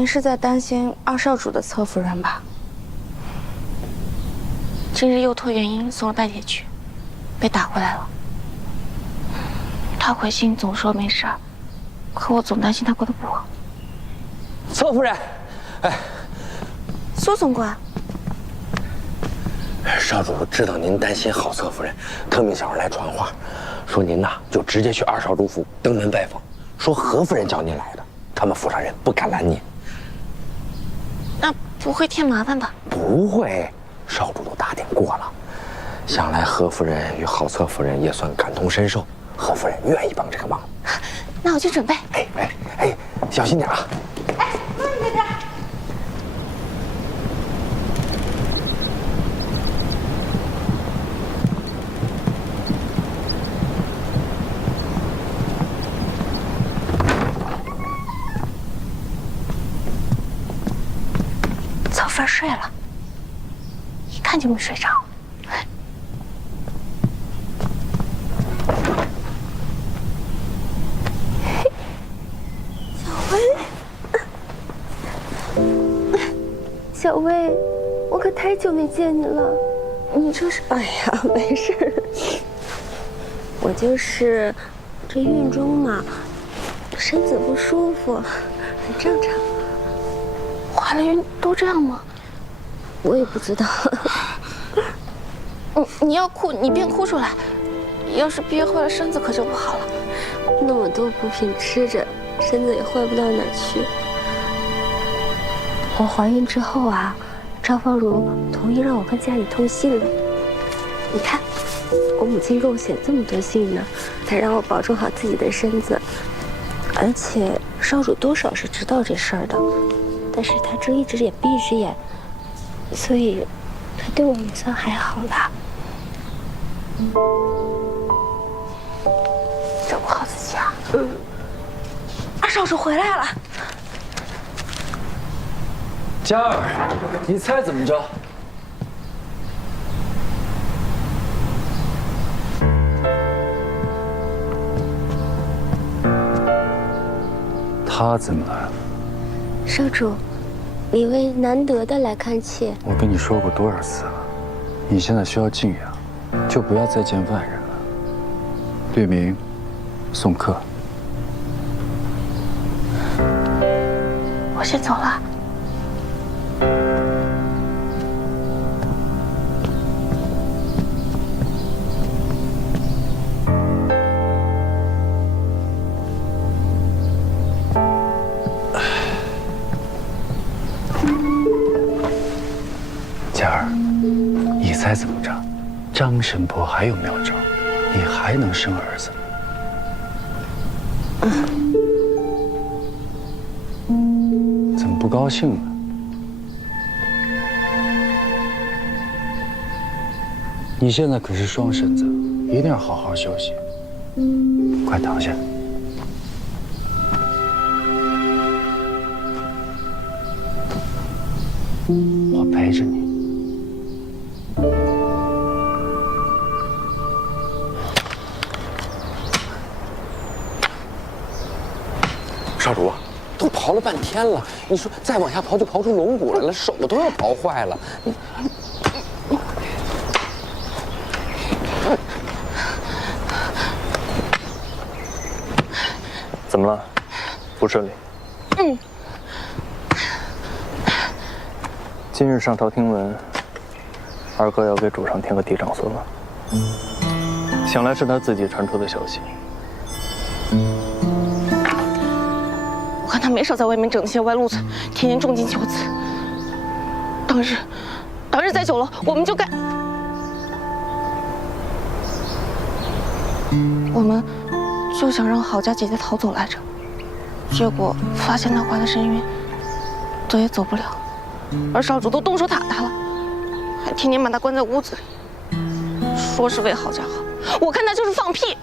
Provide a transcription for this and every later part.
您是在担心二少主的侧夫人吧？今日又托元英送了拜帖去，被打回来了。他回信总说没事儿，可我总担心他过得不好。侧夫人，哎，苏总管，少主知道您担心郝侧夫人，特命小人来传话，说您呐就直接去二少主府登门拜访，说何夫人叫您来的，他们府上人不敢拦您。那不会添麻烦吧？不会，少主都打听过了，想来何夫人与郝侧夫人也算感同身受，何夫人愿意帮这个忙。那我去准备。哎，小心点啊！哎，慢着点。侧夫人睡了，一看就没睡着。小薇，我可太久没见你了。你这是……哎呀，没事。我就是这孕中嘛，身子不舒服，很正常。怀了孕都这样吗？我也不知道。你要哭，你便哭出来。要是憋坏了身子，可就不好了。那么多补品吃着，身子也坏不到哪儿去。我怀孕之后啊，赵芳如同意让我跟家里通信了。你看，我母亲给我写这么多信呢，才让我保重好自己的身子。而且少主多少是知道这事儿的，但是他睁一只眼闭一只眼，所以他对我也算还好啦。照顾好自己啊。二少主回来了。佳儿，你猜怎么着？他怎么来了？少主，李卫难得的来看妾。我跟你说过多少次了，你现在需要静养，就不要再见外人了。略明，送客。我先走了。佳儿，你猜怎么着？张神婆还有妙招，你还能生儿子。怎么不高兴呢？你现在可是双身子，一定要好好休息。快躺下。我陪着你。少主，都刨了半天了，你说再往下刨就刨出龙骨来了，手都要刨坏了。怎么了？不顺利？今日上朝听闻，二哥要给主上添个嫡长孙了，想来是他自己传出的消息。我看他没少在外面整那些歪路子，天天重金求子。当日在酒楼，我们就该，我们就想让郝家姐姐逃走来着，结果发现她怀了身孕，走也走不了，而少主都动手打她了，还天天把她关在屋子里，说是为郝家好，我看他就是放屁。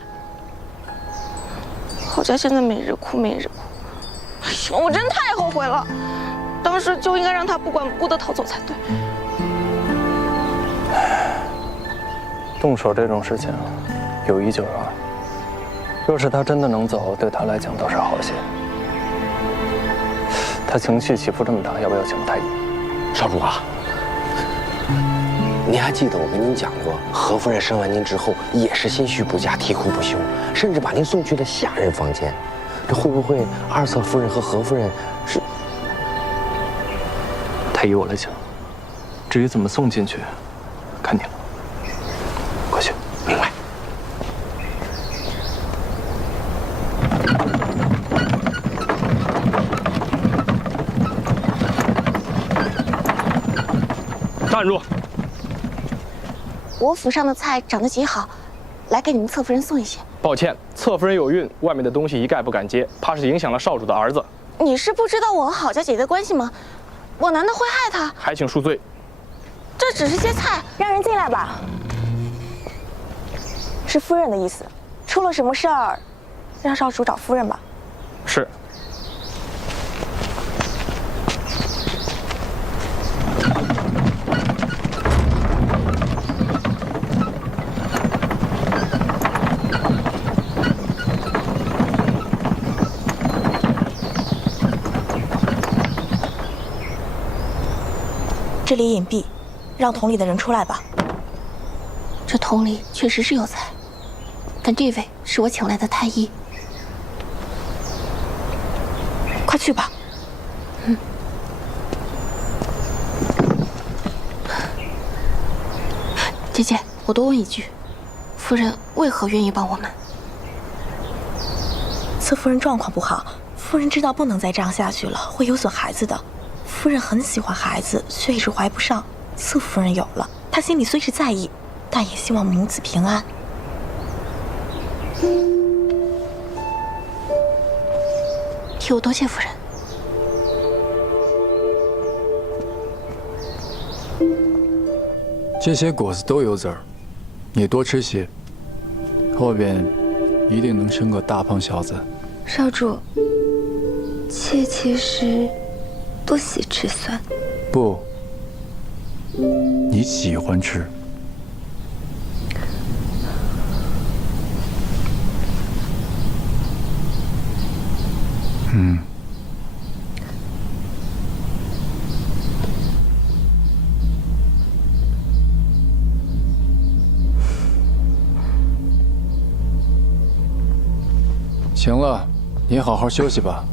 郝家现在每日哭每日哭，哎呀，我真太后悔了，当时就应该让他不管不顾的逃走才对。动手这种事情，有一就有二。若是他真的能走，对他来讲倒是好些。他情绪起伏这么大，要不要请太医？少主啊，你还记得我跟您讲过，何夫人生完您之后也是心绪不佳，啼哭不休，甚至把您送去了下人房间。这会不会二侧夫人和何夫人是？太医我来请，至于怎么送进去，看你了。快去。明白。站住！我府上的菜长得极好，来给你们侧夫人送一些。抱歉，侧夫人有孕，外面的东西一概不敢接，怕是影响了少主的儿子。你是不知道我和郝家姐姐的关系吗？我难道会害她？还请恕罪。这只是些菜，让人进来吧。是夫人的意思，出了什么事儿，让少主找夫人吧。是。这里隐蔽，让桶里的人出来吧。这桶里确实是有菜，但这位是我请来的太医。快去吧。姐姐，我多问一句，夫人为何愿意帮我们？侧夫人状况不好，夫人知道不能再这样下去了，会有损孩子的。夫人很喜欢孩子，却一直怀不上。侧夫人有了，她心里虽是在意，但也希望母子平安。替我多谢夫人。这些果子都有籽儿，你多吃些，后边一定能生个大胖小子。少主，妾其实不喜吃酸。不，你喜欢吃。行了，你好好休息吧。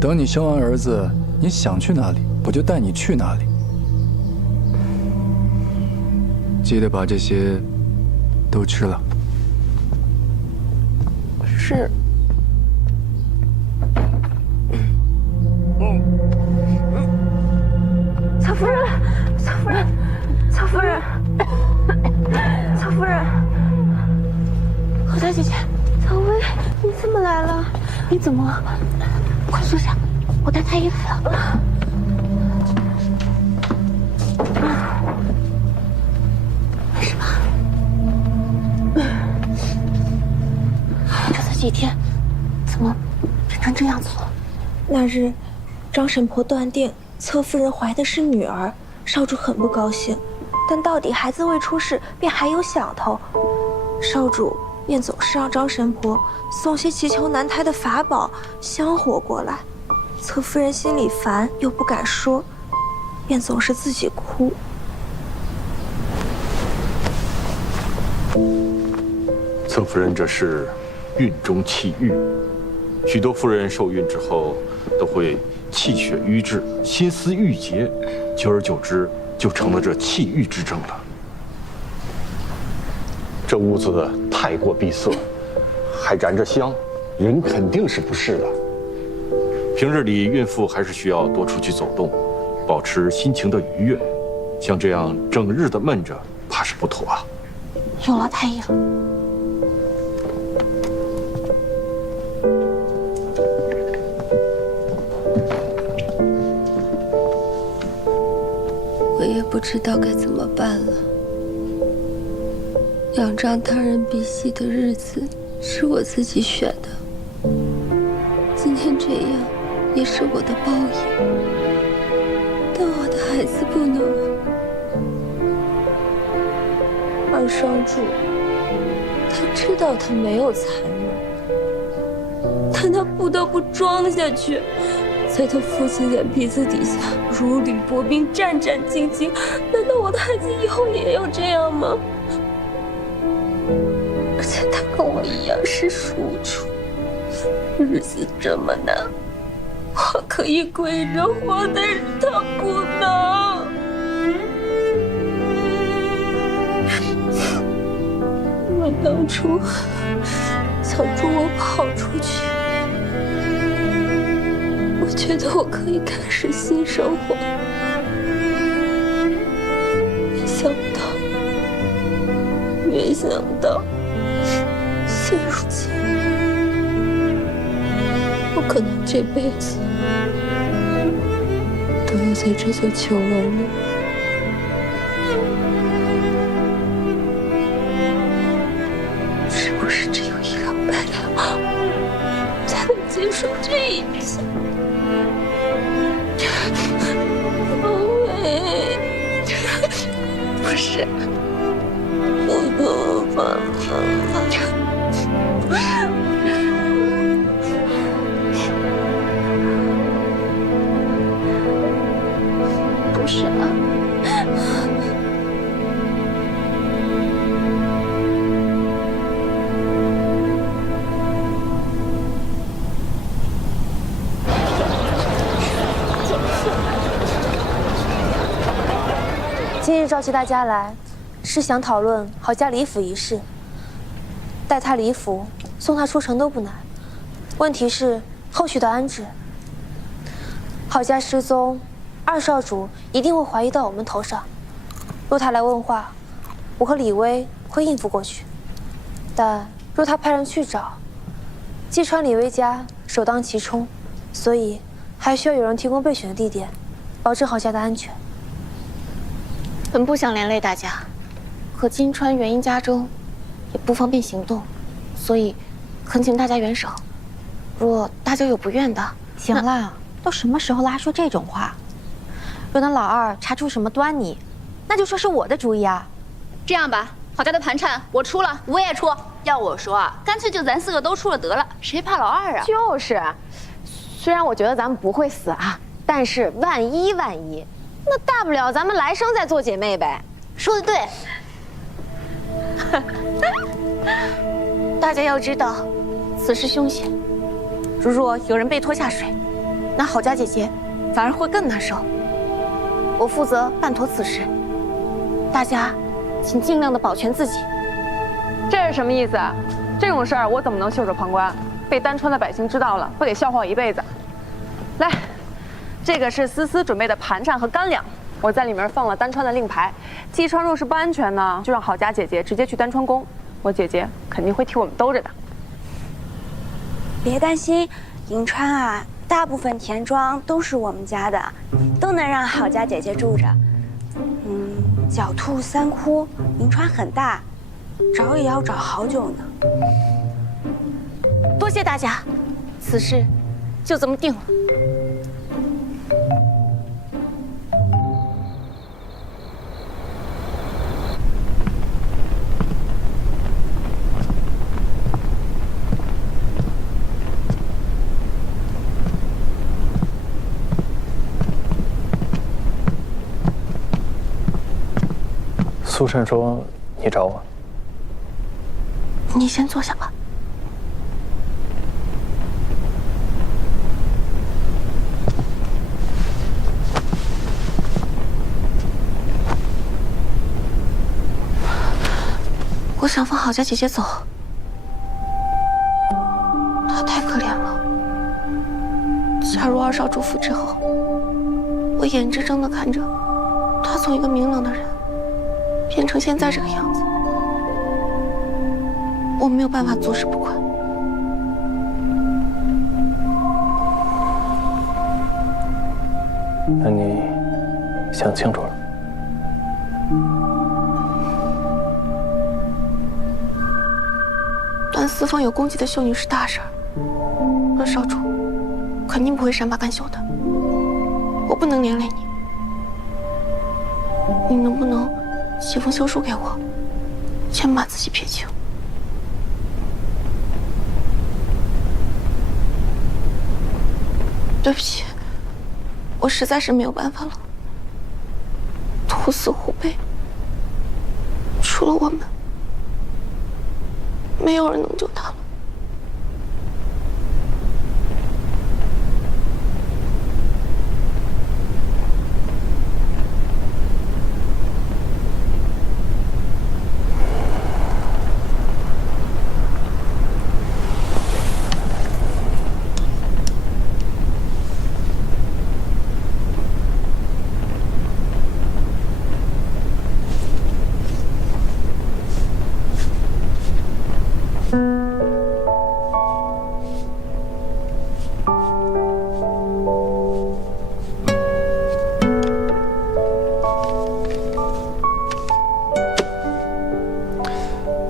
等你生完儿子，你想去哪里，我就带你去哪里。记得把这些都吃了。是。曹夫人，曹夫人，曹夫人，曹夫人，何大姐姐，曹薇，你怎么来了？你怎么了？快坐下，我带太医来了。没事吧？这才几天，怎么变成这样子了？那日，张神婆断定侧夫人怀的是女儿，少主很不高兴。但到底孩子未出世，便还有想头，少主便总是让张神婆送些祈求男胎的法宝香火过来。侧夫人心里烦，又不敢说，便总是自己哭。侧夫人这是孕中气郁，许多夫人受孕之后都会气血瘀滞，心思郁结，久而久之就成了这气郁之症了。这屋子太过闭塞，还燃着香，人肯定是不适的。平日里孕妇还是需要多出去走动，保持心情的愉悦。像这样整日的闷着，怕是不妥啊。有劳太医了。我也不知道该怎么办了。仰仗他人鼻息的日子是我自己选的，今天这样也是我的报应。但我的孩子不能。二少主，他知道他没有残忍，但他不得不装下去，在他父亲眼皮子底下如履薄冰，战战兢兢。难道我的孩子以后也要这样吗？而且他跟我一样是庶出，日子这么难，我可以跪着活，但是他不能。我当初想助我跑出去，我觉得我可以开始新生活，没想到，现如今，我可能这辈子都要在这座囚牢里。是不是只有100-200两才能结束这一切？不是。不是啊，今日召集大家来，是想讨论郝家离府一事。带他离府，送他出城都不难，问题是后续的安置。郝家失踪，二少主一定会怀疑到我们头上。若他来问话，我和李薇会应付过去；但若他派人去找，季川、李薇家首当其冲，所以还需要有人提供备选的地点，保证郝家的安全。本不想连累大家，可金川元因家中也不方便行动，所以恳请大家援手。若大家有不愿的，行了，都什么时候了，还说这种话？若那老二查出什么端倪，那就说是我的主意啊。这样吧，郝家的盘缠我出了，我也出。要我说啊，干脆就咱4个都出了得了，谁怕老二啊？就是，虽然我觉得咱们不会死啊，但是万一，那大不了咱们来生再做姐妹呗。说的对。大家要知道，此事凶险。如若有人被拖下水，那郝家姐姐反而会更难受。我负责办妥此事，大家请尽量的保全自己。这是什么意思啊？这种事儿我怎么能袖手旁观？被丹川的百姓知道了，不得笑话我一辈子？来，这个是思思准备的盘缠和干粮，我在里面放了丹川的令牌。季川若是不安全呢，就让郝家姐姐直接去丹川宫，我姐姐肯定会替我们兜着的。别担心，银川啊，大部分田庄都是我们家的，都能让郝家姐姐住着。狡兔3窟，银川很大，找也要找好久呢。多谢大家，此事就这么定了。苏珊说：“你找我。”你先坐下吧。我想放郝家姐姐走，她太可怜了。加入2少主府之后，我眼睁睁地看着她从一个明朗的人变成现在这个样子，我没有办法坐视不管。那你想清楚了？段思凤有攻击的秀女是大事儿，2少主肯定不会善罢甘休的，我不能连累你。你能不能写封休书给我，先把自己撇清？对不起，我实在是没有办法了，兔死狐悲。除了我们，没有人能救他了。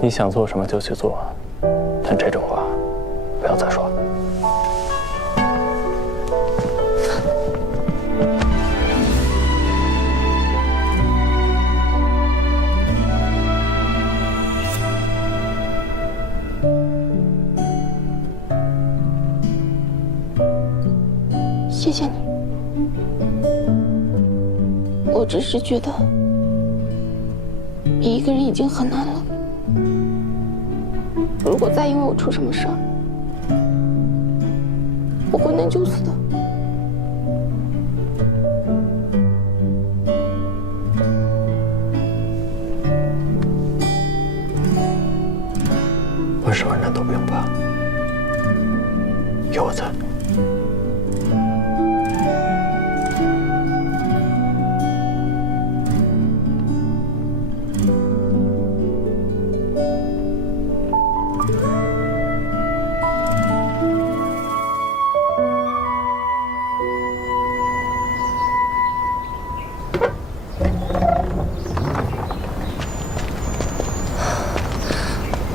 你想做什么就去做，但这种话不要再说。谢谢你，我只是觉得一个人已经很难了。如果再因为我出什么事儿，我会内疚死的。我什么人都不用怕，有我在。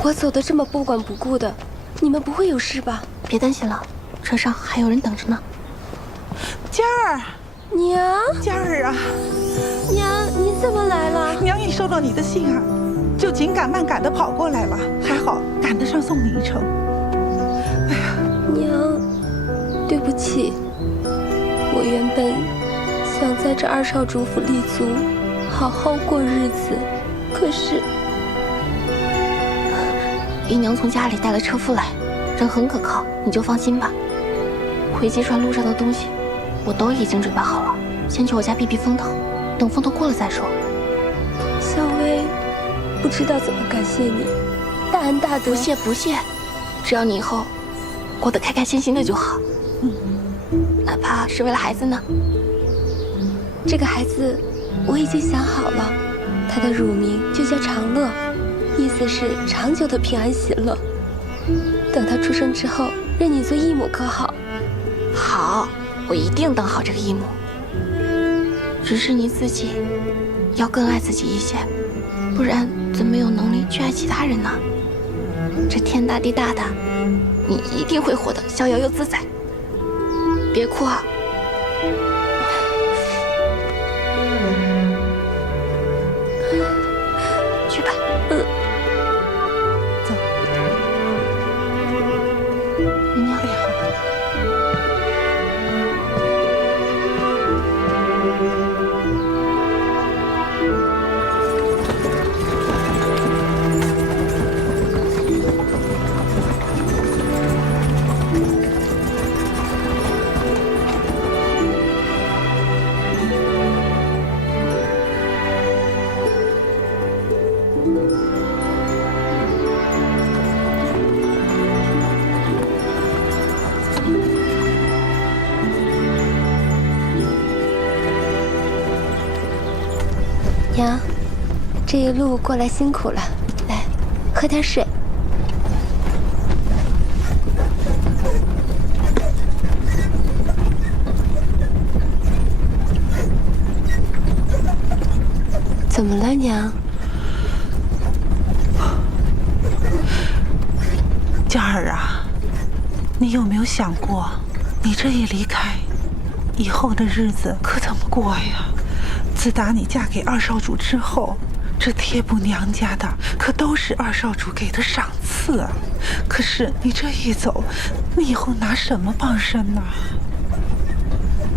我走的这么不管不顾的，你们不会有事吧？别担心了，车上还有人等着呢。佳儿，娘，佳儿啊，娘，你怎么来了？娘一收到你的信啊，就紧赶慢赶的跑过来了，还好赶得上送你一程。哎呀，娘，对不起，我原本想在这二少主府立足，好好过日子，可是。姨娘从家里带了车夫来，人很可靠，你就放心吧。回济川路上的东西，我都已经准备好了，先去我家避避风头，等风头过了再说。小薇，不知道怎么感谢你，大恩大德。不谢不谢，只要你以后过得开开心心的就好。哪怕是为了孩子呢。这个孩子我已经想好了，他的乳名就叫长乐。意思是长久的平安喜乐。等他出生之后，认你做义母可好？好，我一定当好这个义母。只是你自己要更爱自己一些，不然怎么有能力去爱其他人呢？这天大地大的，你一定会活得逍遥又自在。别哭啊！去吧。走。姨娘。娘，这一路过来辛苦了，来，喝点水。怎么了，娘？佳儿啊，你有没有想过，你这一离开，以后的日子可怎么过呀？自打你嫁给二少主之后，这贴补娘家的可都是二少主给的赏赐啊。可是你这一走，你以后拿什么傍身呢？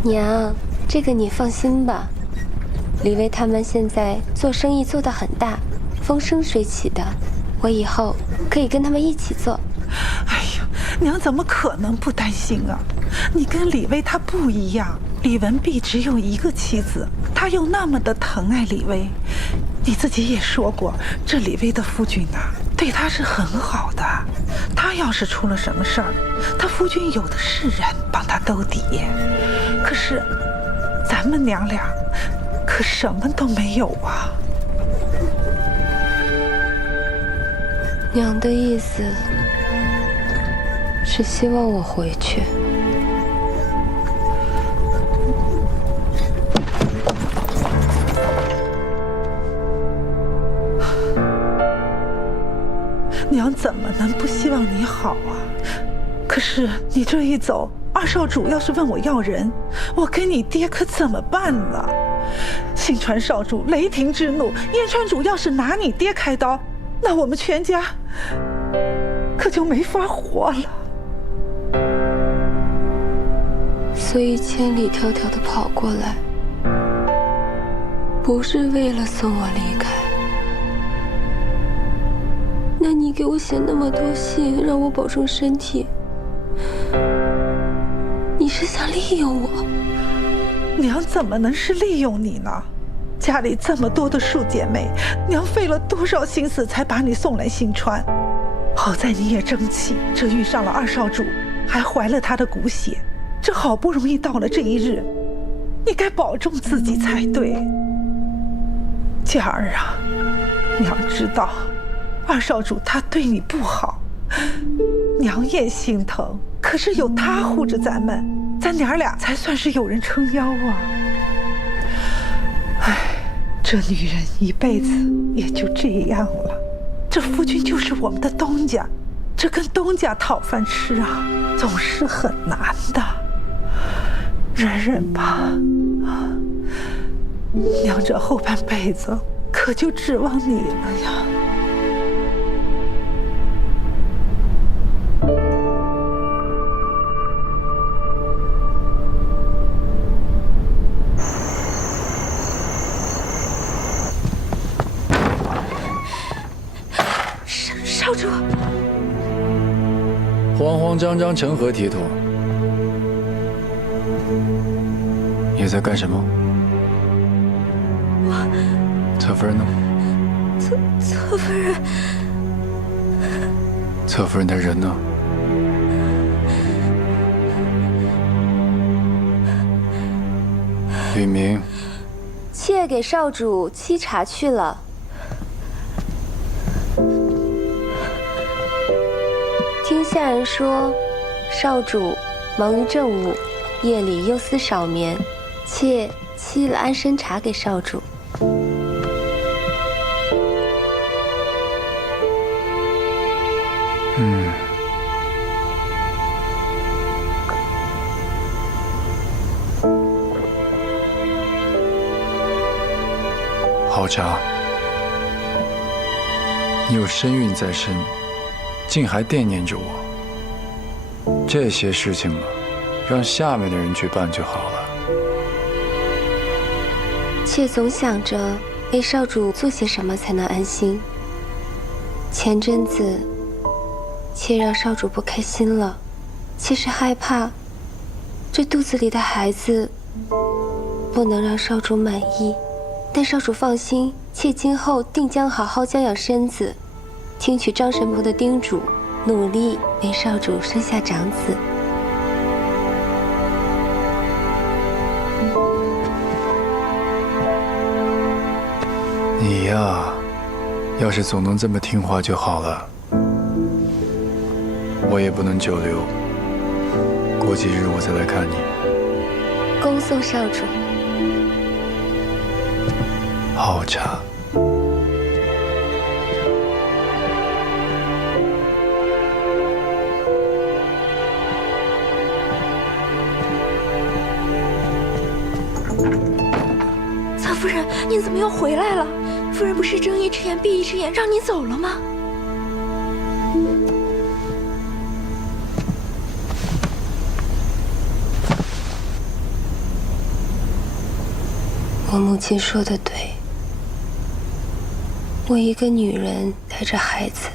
娘，这个你放心吧。李薇他们现在做生意做得很大，风生水起的，我以后可以跟他们一起做。哎呀，娘怎么可能不担心啊？你跟李薇她不一样，李文碧只有一个妻子，她又那么的疼爱李薇。你自己也说过，这李薇的夫君啊，对她是很好的。她要是出了什么事儿，她夫君有的是人帮她兜底。可是，咱们娘俩可什么都没有啊。娘的意思是希望我回去。娘怎么能不希望你好啊？可是你这一走，二少主要是问我要人，我跟你爹可怎么办呢？信川少主雷霆之怒，燕川主要是拿你爹开刀，那我们全家可就没法活了。所以千里迢迢的跑过来，不是为了送我离开。那你给我写那么多信，让我保重身体，你是想利用我？娘怎么能是利用你呢？家里这么多的庶姐妹，娘费了多少心思才把你送来新川。好在你也争气，这遇上了二少主，还怀了他的骨血。这好不容易到了这一日，你该保重自己才对。佳儿啊，娘知道二少主他对你不好，娘也心疼。可是有他护着咱们，咱娘俩才算是有人撑腰啊。唉，这女人一辈子也就这样了。这夫君就是我们的东家，这跟东家讨饭吃啊，总是很难的。忍忍吧，娘这后半辈子可就指望你了呀。少主，慌慌张张，成何体统？你在干什么？侧夫人呢？侧夫人，侧夫人的人呢？吕明，妾给少主沏茶去了。听下人说，少主忙于政务，夜里忧思少眠，妾沏了安神茶给少主。好茶，你有身孕在身，竟还惦念着我。这些事情嘛，让下面的人去办就好了。妾总想着为少主做些什么才能安心。前阵子，妾让少主不开心了，妾是害怕这肚子里的孩子不能让少主满意。但少主放心，妾今后定将好好将养身子，听取张神婆的叮嘱，努力为少主生下长子。你呀，要是总能这么听话就好了。我也不能久留，过几日我再来看你。恭送少主。好茶。侧夫人，您怎么又回来了？夫人不是睁一只眼闭一只眼让您走了吗？母亲说的对，我一个女人带着孩子，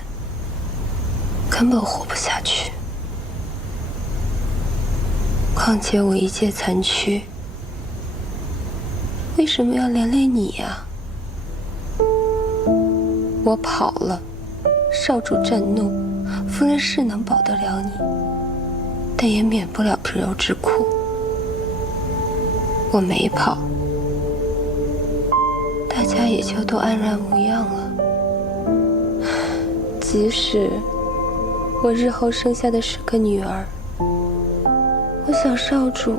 根本活不下去。况且我一介残躯，为什么要连累你呀？我跑了，少主震怒，夫人是能保得了你，但也免不了皮肉之苦。我没跑，大家也就都安然无恙了。即使我日后生下的是个女儿，我想少主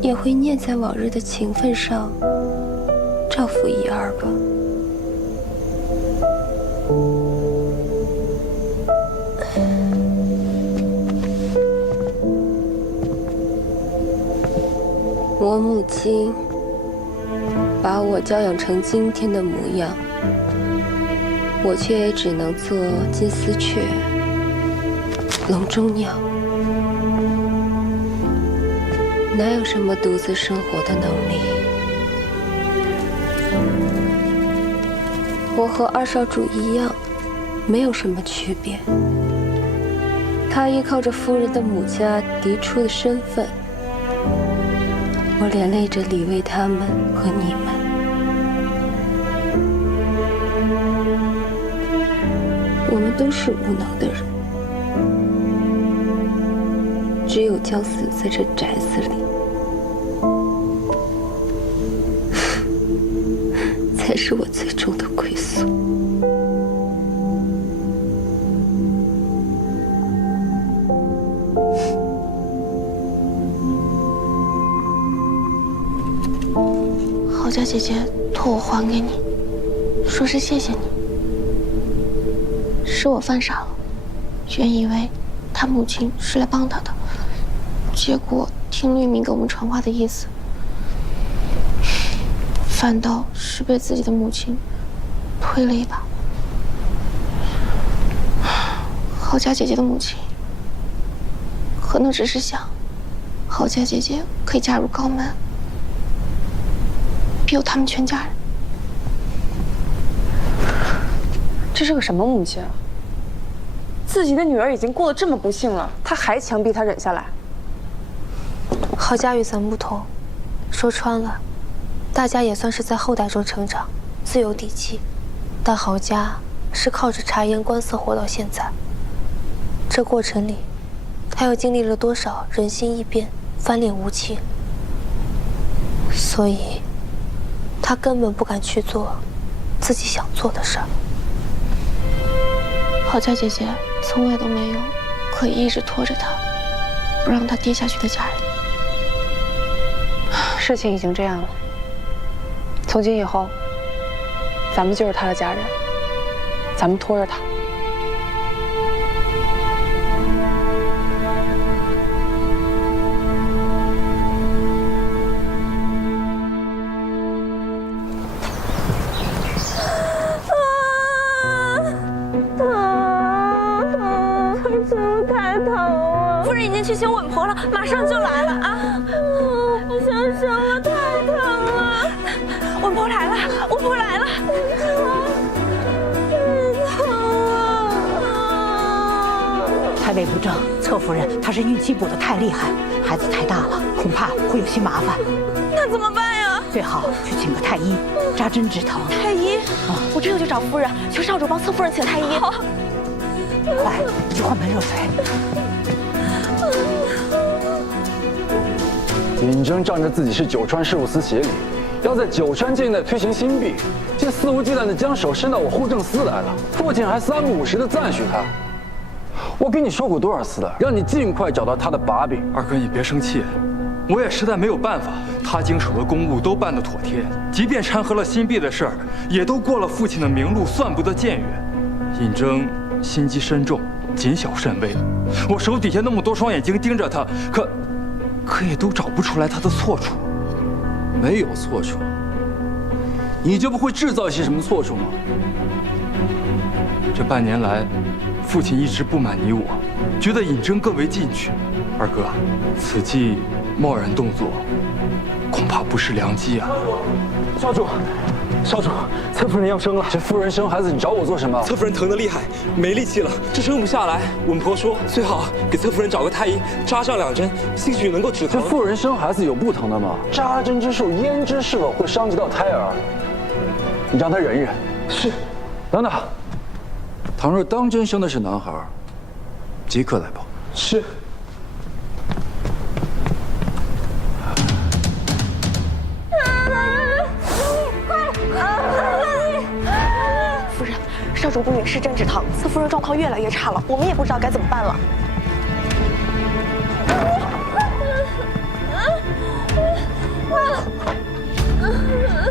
也会念在往日的情分上，照拂一二吧。我母亲把我教养成今天的模样，我却也只能做金丝雀、笼中鸟，哪有什么独自生活的能力？我和二少主一样，没有什么区别。他依靠着夫人的母家嫡出的身份，我连累着李卫他们和你们。我们都是无能的人，只有将死在这宅子里，才是我最终的归宿。郝家姐姐托我还给你，说是谢谢你。是我犯傻了，原以为他母亲是来帮他的，结果听律明给我们传话的意思，反倒是被自己的母亲推了一把。郝家姐姐的母亲可能只是想郝家姐姐可以嫁入高门，庇佑他们全家人。这是个什么母亲啊？自己的女儿已经过得这么不幸了，她还强逼她忍下来。郝家与咱不同，说穿了，大家也算是在后代中成长，自有底气。但郝家是靠着察言观色活到现在，这过程里，他又经历了多少人心易变、翻脸无情，所以，他根本不敢去做自己想做的事儿。郝家姐姐从来都没有可以一直拖着他，不让他跌下去的家人。事情已经这样了，从今以后，咱们就是他的家人，咱们拖着他。去求稳婆了，马上就来了啊！我不想生了，太疼了。稳婆来了，稳婆来了。胎位不正，侧夫人她是孕期补得太厉害，孩子太大了，恐怕会有些麻烦。那怎么办呀？最好去请个太医，扎针止疼。太医？我这就去找夫人，求少主帮侧夫人请太医。好，快去换盆热水。尹征仗着自己是九川事务司协理，要在九川境内推行新币，竟肆无忌惮地将手伸到我户政司来了。父亲还三不五时地赞许他。我跟你说过多少次了，让你尽快找到他的把柄。二哥，你别生气，我也实在没有办法。他经手的公务都办得妥帖，即便掺和了新币的事儿，也都过了父亲的明路，算不得僭越。尹征心机深重，谨小慎微，我手底下那么多双眼睛盯着他，可也都找不出来他的错处。没有错处，你就不会制造一些什么错处吗？这半年来，父亲一直不满你我，觉得尹征更为进取。二哥，此计贸然动作，恐怕不是良机啊！少主，少主，侧夫人要生了。这夫人生孩子，你找我做什么？侧夫人疼得厉害，没力气了，这生不下来。稳婆说最好给侧夫人找个太医，扎上2针，兴许能够止疼。这妇人生孩子有不疼的吗？扎针之术，焉知是否会伤及到胎儿？你让他忍一忍。是。等等，倘若当真生的是男孩，即刻来报。是。夫人，少主不允施针止疼，侧夫人状况越来越差了，我们也不知道该怎么办了。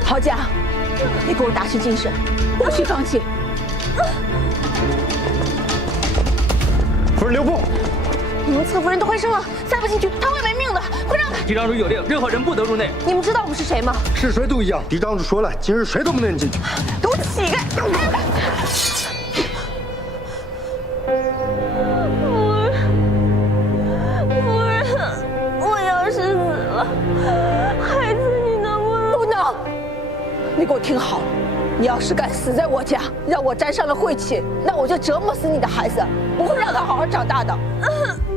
陶家，你给我打起精神，不许放弃。夫人留步！你们侧夫人都快生了，再不进去她会没命的，快让开！嫡长主有令，任何人不得入内。你们知道我们是谁吗？是谁都一样。嫡长主说了，今日谁都不能进去。给我起开！夫人，我要是死了，孩子你能不能？不能！你给我听好，你要是敢死在我家，让我沾上了晦气，那我就折磨死你的孩子，不会让他好好长大的。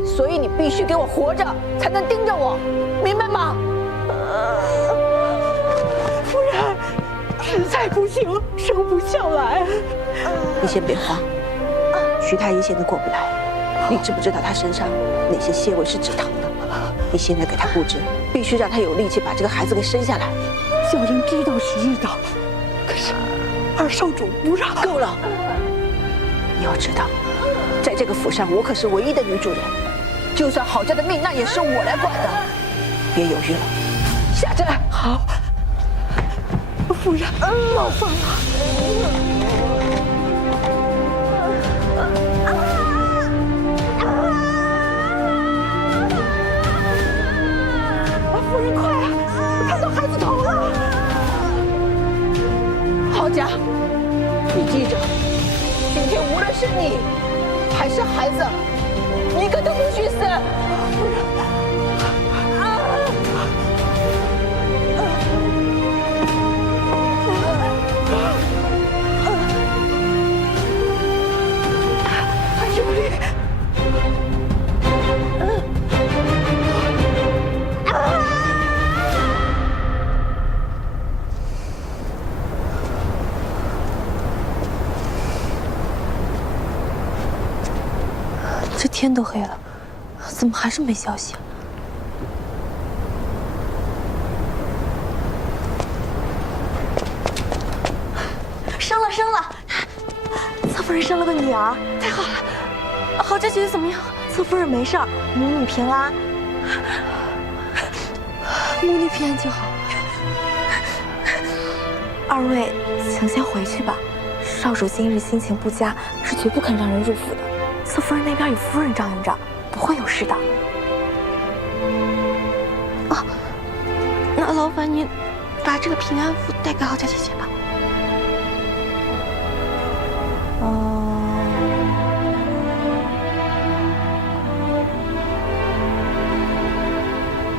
所以你必须给我活着，才能盯着我，明白吗？夫人，实在不行，生不下来。你先别慌，徐太医现在过不来，你知不知道他身上哪些穴位是止疼的？你现在给他布置，必须让他有力气把这个孩子给生下来。小人知道是知道，可是二少主不让。够了！你要知道，在这个府上，我可是唯一的女主人，就算郝家的命，那也是我来管的。别犹豫了，下针。好，夫人，冒犯了。夫人，快啊！我看到孩子头了。郝家，你记着，今天无论是你还是孩子，一个都不许死。夫人。用力！这天都黑了，怎么还是没消息啊？生了，生了！侧夫人生了个女儿，太好了！郝家姐姐怎么样？侧夫人没事儿，母女平安。母女平安就好。二位，请先回去吧。少主今日心情不佳，是绝不肯让人入府的。侧夫人那边有夫人照应着，不会有事的。哦，那劳烦您把这个平安符带给郝家姐姐吧。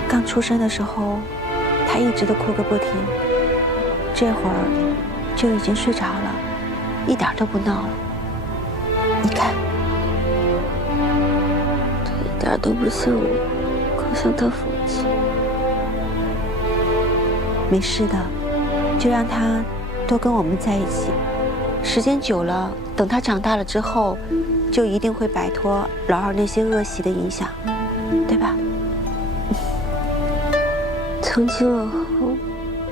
刚出生的时候，他一直都哭个不停，这会儿就已经睡着了，一点都不闹了。你看，他一点都不像我，更像他父亲。没事的，就让他多跟我们在一起。时间久了，等他长大了之后，就一定会摆脱老二那些恶习的影响，对吧？从今往后，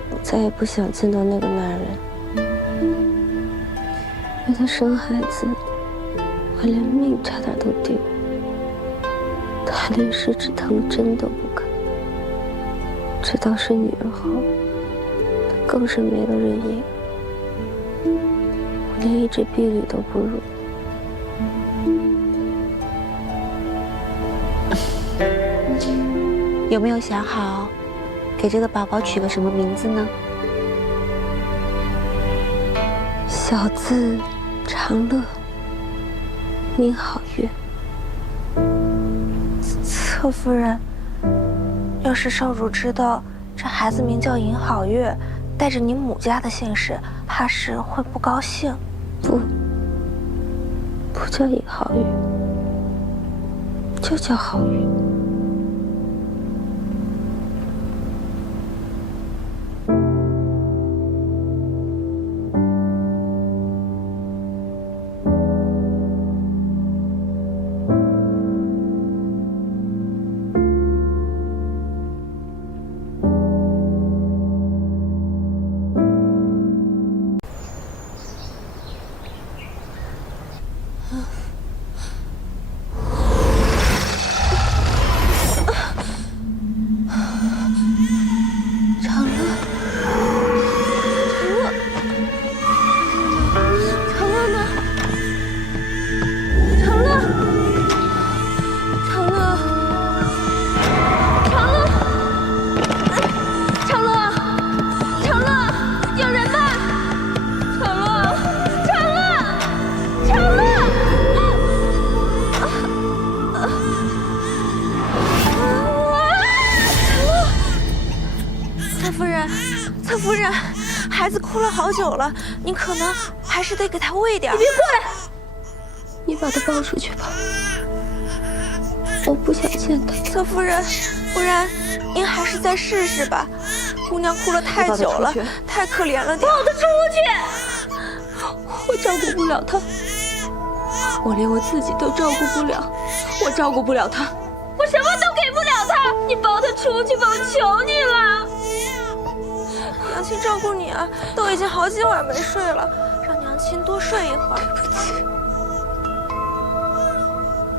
我再也不想见到那个男人。为他生孩子，我连命差点都丢。他连10指疼针都不肯。知道是女儿后，他更是没了人影。我连一支婢女都不如。有没有想好？给这个宝宝取个什么名字呢？小字长乐，名好月。侧夫人，要是少主知道这孩子名叫尹好月，带着你母家的姓氏，怕是会不高兴。不叫尹好月，就叫好月。侧夫人，孩子哭了好久了，你可能还是得给他喂点。你别过来！你把他抱出去吧，我不想见他。侧夫人，不然您还是再试试吧。姑娘哭了太久了，太可怜了点。抱他出去！我照顾不了他，我连我自己都照顾不了，我照顾不了他，我什么都给不了他。你抱他出去吧，我求你了。娘亲照顾你啊，都已经好几晚没睡了，让娘亲多睡一会儿。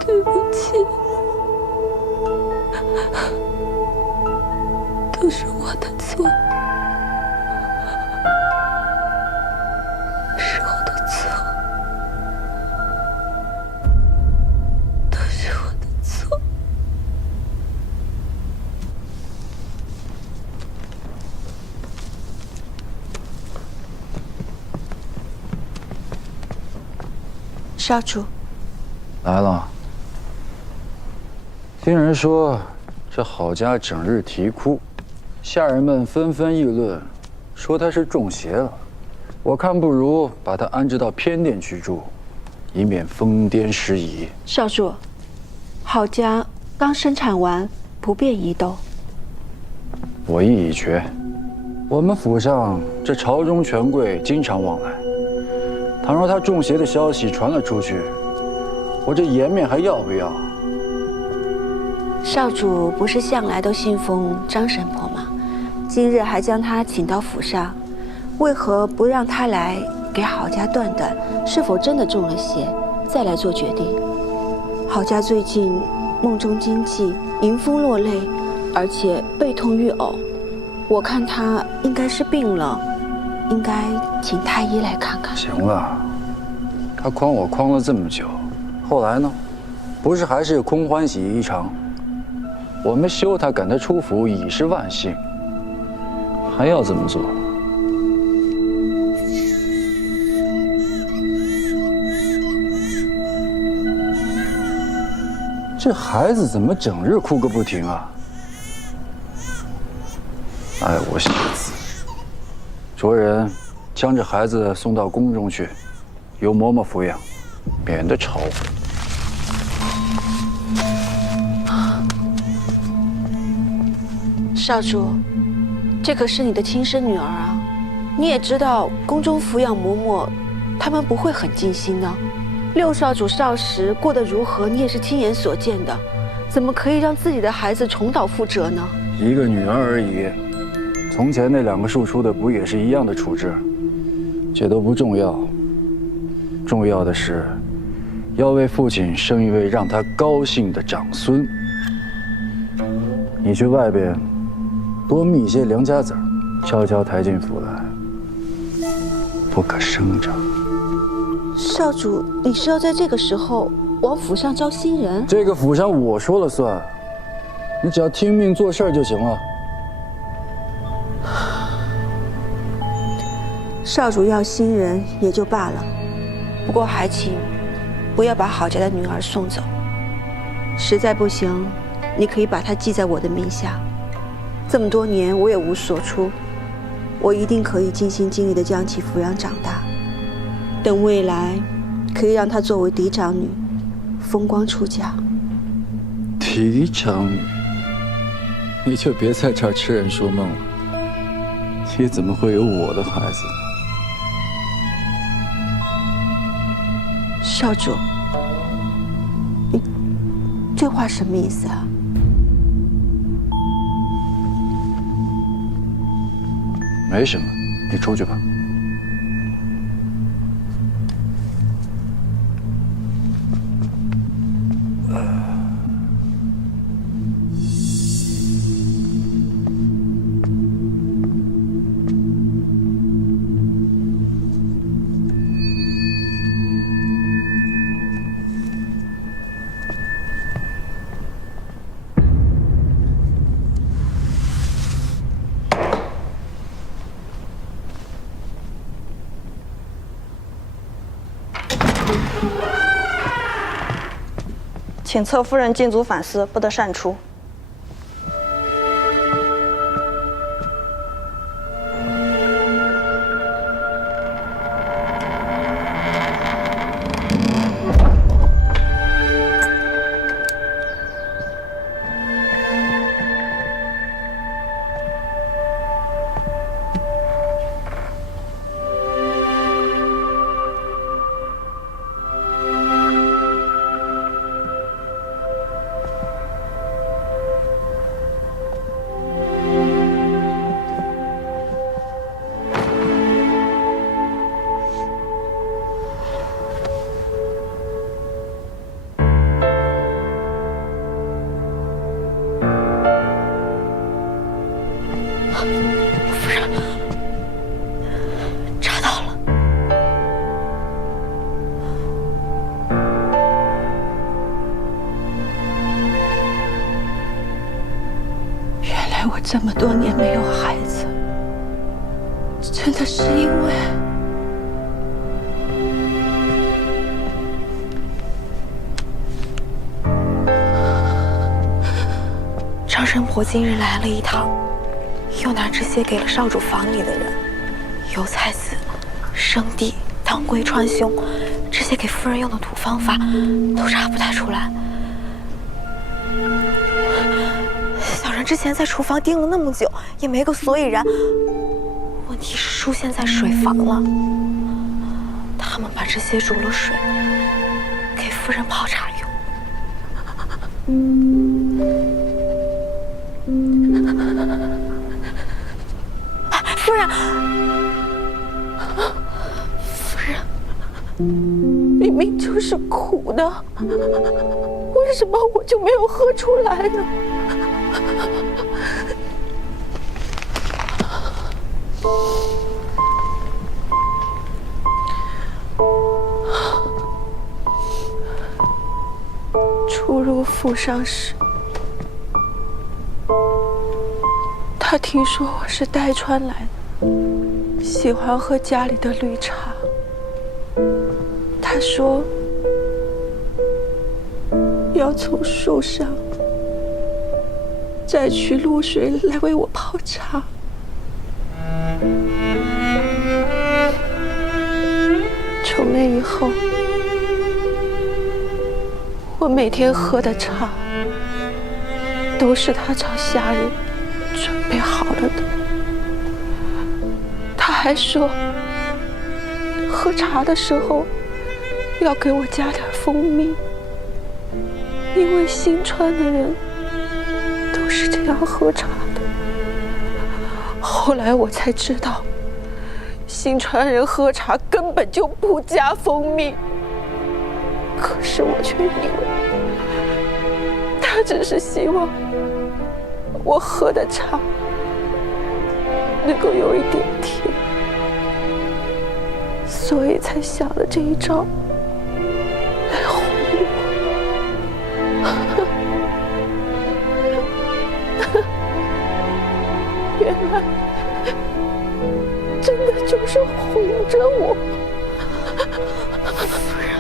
对不起，都是我的错，是我的错，都是我的错。少主，来了。听人说，这郝家整日啼哭，下人们纷纷议论，说他是中邪了。我看不如把他安置到偏殿去住，以免疯癫失仪。少主，郝家刚生产完，不便移动。我意已决。我们府上这朝中权贵经常往来，倘若他中邪的消息传了出去，我这颜面还要不要？少主不是向来都信奉张神婆吗？今日还将她请到府上，为何不让她来给郝家断断是否真的中了邪，再来做决定？郝家最近梦中惊悸，迎风落泪，而且背痛欲呕，我看她应该是病了，应该请太医来看看。行了，他诓我诓了这么久，后来呢？不是还是空欢喜一场？我们休他赶他出府已是万幸，还要怎么做？这孩子怎么整日哭个不停啊？爱我惜子，着人将这孩子送到宫中去，由嬷嬷抚养，免得吵。少主，这可是你的亲生女儿啊！你也知道，宫中抚养嬷嬷，他们不会很尽心的。六少主少时过得如何，你也是亲眼所见的，怎么可以让自己的孩子重蹈覆辙呢？一个女儿而已，从前那2个庶出的不也是一样的处置？这都不重要，重要的是，要为父亲生一位让他高兴的长孙。你去外边多觅一些良家子儿，悄悄抬进府来，不可声张。少主，你是要在这个时候往府上招新人？这个府上我说了算，你只要听命做事就行了。少主要新人也就罢了，不过还请不要把郝家的女儿送走。实在不行，你可以把她记在我的名下，这么多年我也无所出，我一定可以尽心尽力地将其抚养长大，等未来可以让她作为嫡长女风光出嫁。嫡长女，你就别在这儿痴人说梦了。也怎么会有我的孩子呢？少主，你这话什么意思啊？没什么，你出去吧。请侧夫人禁足反思，不得擅出。夫人，查到了。原来我这么多年没有孩子，真的是因为……张神婆今日来了一趟。又拿这些给了少主房里的人，油菜籽、生地、当归、川芎，这些给夫人用的土方法都查不太出来。小人之前在厨房盯了那么久，也没个所以然。问题是出现在水房了，他们把这些煮了水，给夫人泡茶用。夫人，夫人，明明就是苦的，为什么我就没有喝出来呢？初入府上时，他听说我是代川来的。喜欢喝家里的绿茶。他说要从树上摘取露水来为我泡茶。从那以后，我每天喝的茶都是他找下人准备好了的。他还说，喝茶的时候要给我加点蜂蜜，因为新川的人都是这样喝茶的。后来我才知道，新川人喝茶根本就不加蜂蜜，可是我却以为他只是希望我喝的茶能够有一点甜，所以才想了这一招来哄我。原来真的就是哄着我。夫人。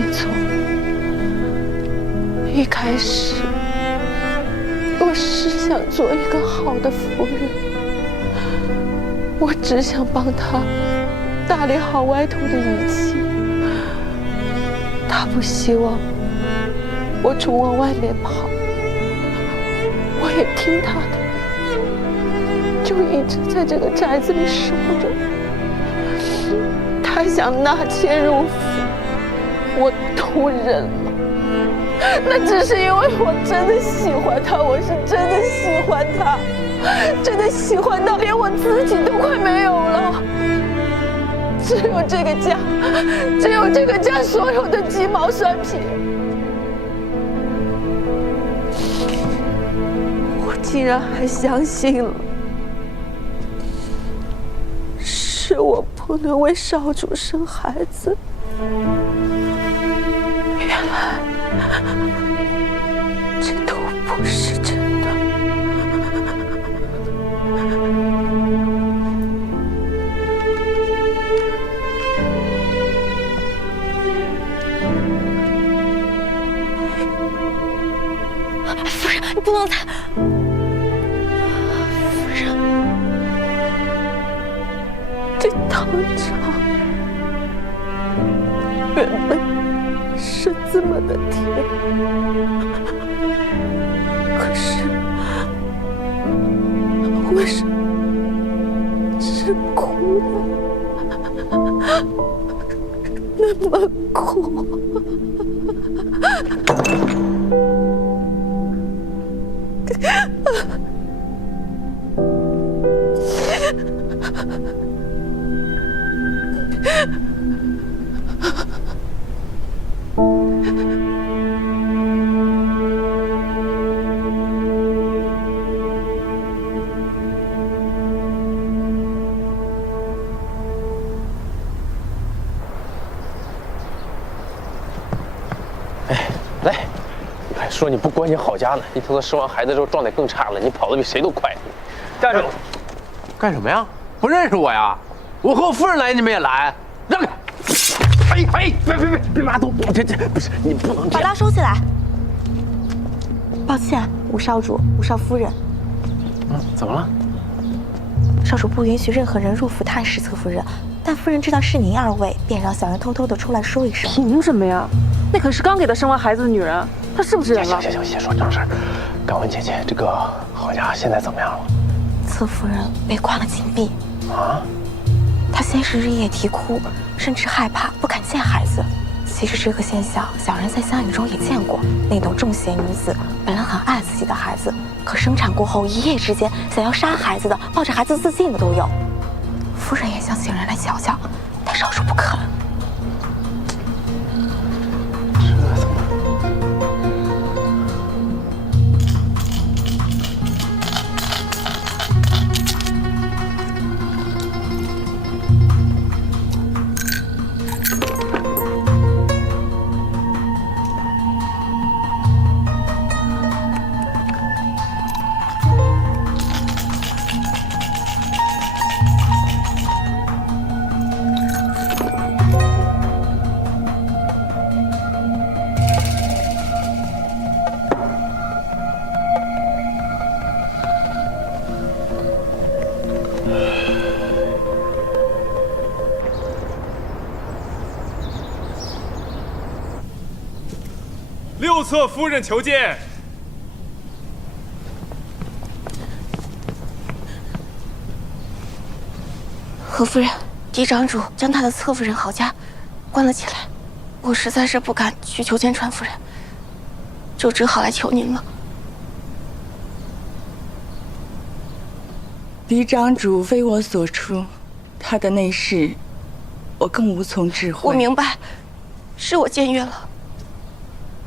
没错，一开始我是想做一个好的夫人，我只想帮他打理好外头的一切。他不希望我总往外面跑，我也听他的，就一直在这个宅子里守着。他想纳妾入府，我都忍了。那只是因为我真的喜欢他，我是真的喜欢他，真的喜欢到连我自己都快没有了。只有这个家，只有这个家所有的鸡毛蒜皮，我竟然还相信了。是我不能为少主生孩子，原来这都不是真的。夫人，你不能再……夫人，这汤茶原本是这么的甜，可是为什么是苦的？那么苦。说你不关心郝家呢，你等他生完孩子之后状态更差了，你跑得比谁都快。站住！干什么呀？不认识我呀？我和我夫人来，你们也来？让开！别拉倒！这不是你不能这样。把刀收起来。抱歉，吴少主、吴少夫人。怎么了？少主不允许任何人入府探视侧夫人，但夫人知道是您二位，便让小人偷偷的出来说一声。凭什么呀？那可是刚给她生完孩子的女人，她是不是人了？行，先说正事儿。敢问姐姐，这个郝家现在怎么样了？侧夫人被关了禁闭。啊？她先是日夜啼哭，甚至害怕，不敢见孩子。其实这个现象，小人在乡野中也见过。那种重邪女子本来很爱自己的孩子，可生产过后一夜之间想要杀孩子的，抱着孩子自尽的都有。夫人也想请人来瞧瞧，但少主不肯。六侧夫人求见。何夫人，嫡长主将他的侧夫人郝家关了起来，我实在是不敢去求见传夫人，就只好来求您了。嫡长主非我所出，他的内事我更无从智慧。我明白，是我僭越了，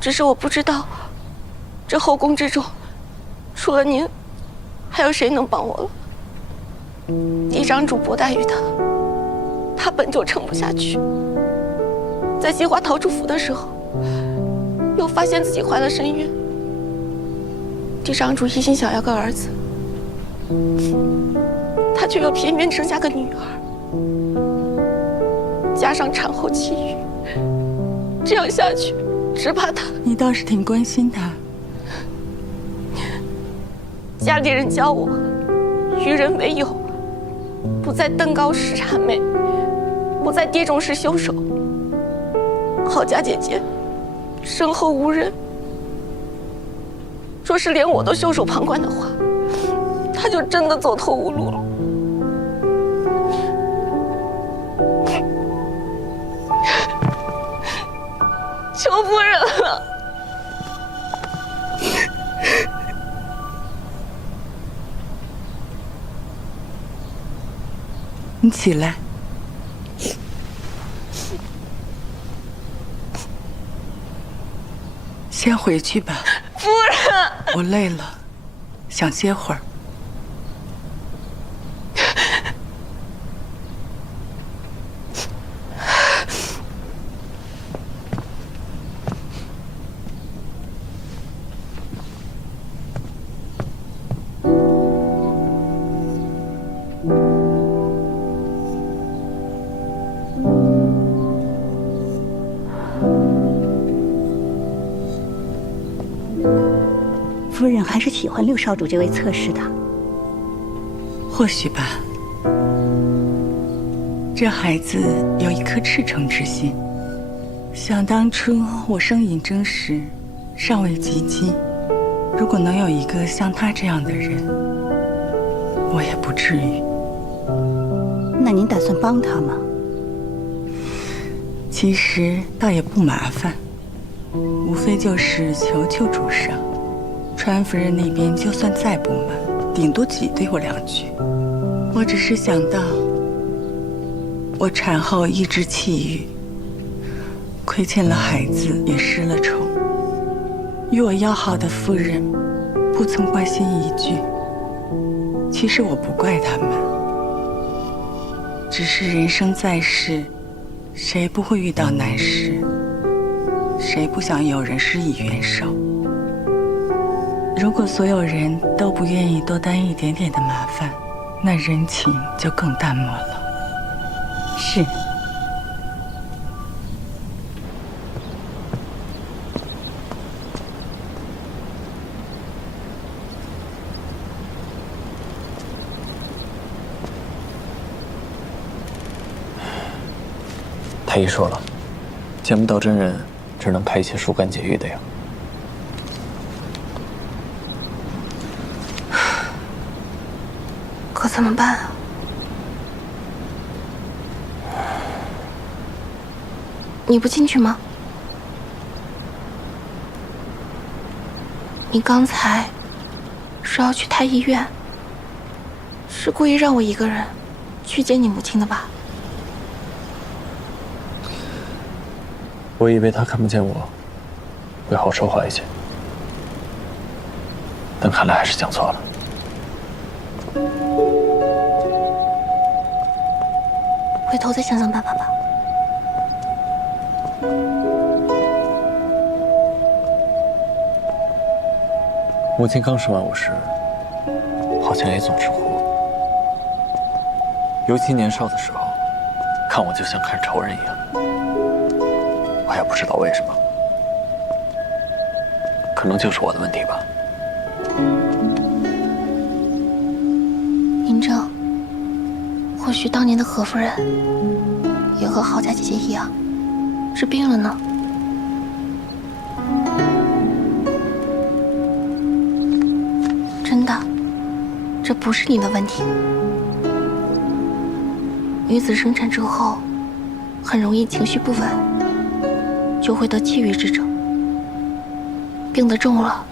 只是我不知道，这后宫之中，除了您，还有谁能帮我了？嫡长主薄待于他本就撑不下去。在计划逃出府的时候，又发现自己怀了身孕。嫡长主一心想要个儿子，他却又偏偏生下个女儿，加上产后气郁，这样下去，只怕他……你倒是挺关心他。家里人教我，与人为友，不再登高视谄媚，不再跌重视羞首。郝家姐姐身后无人，若是连我都袖手旁观的话，她就真的走投无路了。求夫人了！你起来。先回去吧。夫人，我累了，想歇会儿。夫人还是喜欢六少主这位侧室的，或许吧。这孩子有一颗赤诚之心。想当初我生尹征时，尚未及笄，如果能有一个像他这样的人，我也不至于。那您打算帮他吗？其实倒也不麻烦，无非就是求求主上。川夫人那边就算再不满，顶多挤兑我2句。我只是想到，我产后一直气郁，亏欠了孩子，也失了宠。与我要好的夫人，不曾关心一句。其实我不怪他们，只是人生在世，谁不会遇到难事？谁不想有人施以援手？如果所有人都不愿意多担一点点的麻烦，那人情就更淡漠了。是。太医说了，见不到真人，只能开一些疏肝解郁的药。可怎么办啊？你不进去吗？你刚才说要去太医院，是故意让我一个人去见你母亲的吧？我以为他看不见我，会好说话一些，但看来还是想错了。回头再想想办法吧。母亲刚生完我时，好像也总是哭，尤其年少的时候，看我就像看仇人一样。我也不知道为什么，可能就是我的问题吧。嬴政，或许当年的何夫人也和郝家姐姐一样，是病了呢。真的，这不是你的问题。女子生产之后，很容易情绪不稳，就会得气郁之症。病得重了，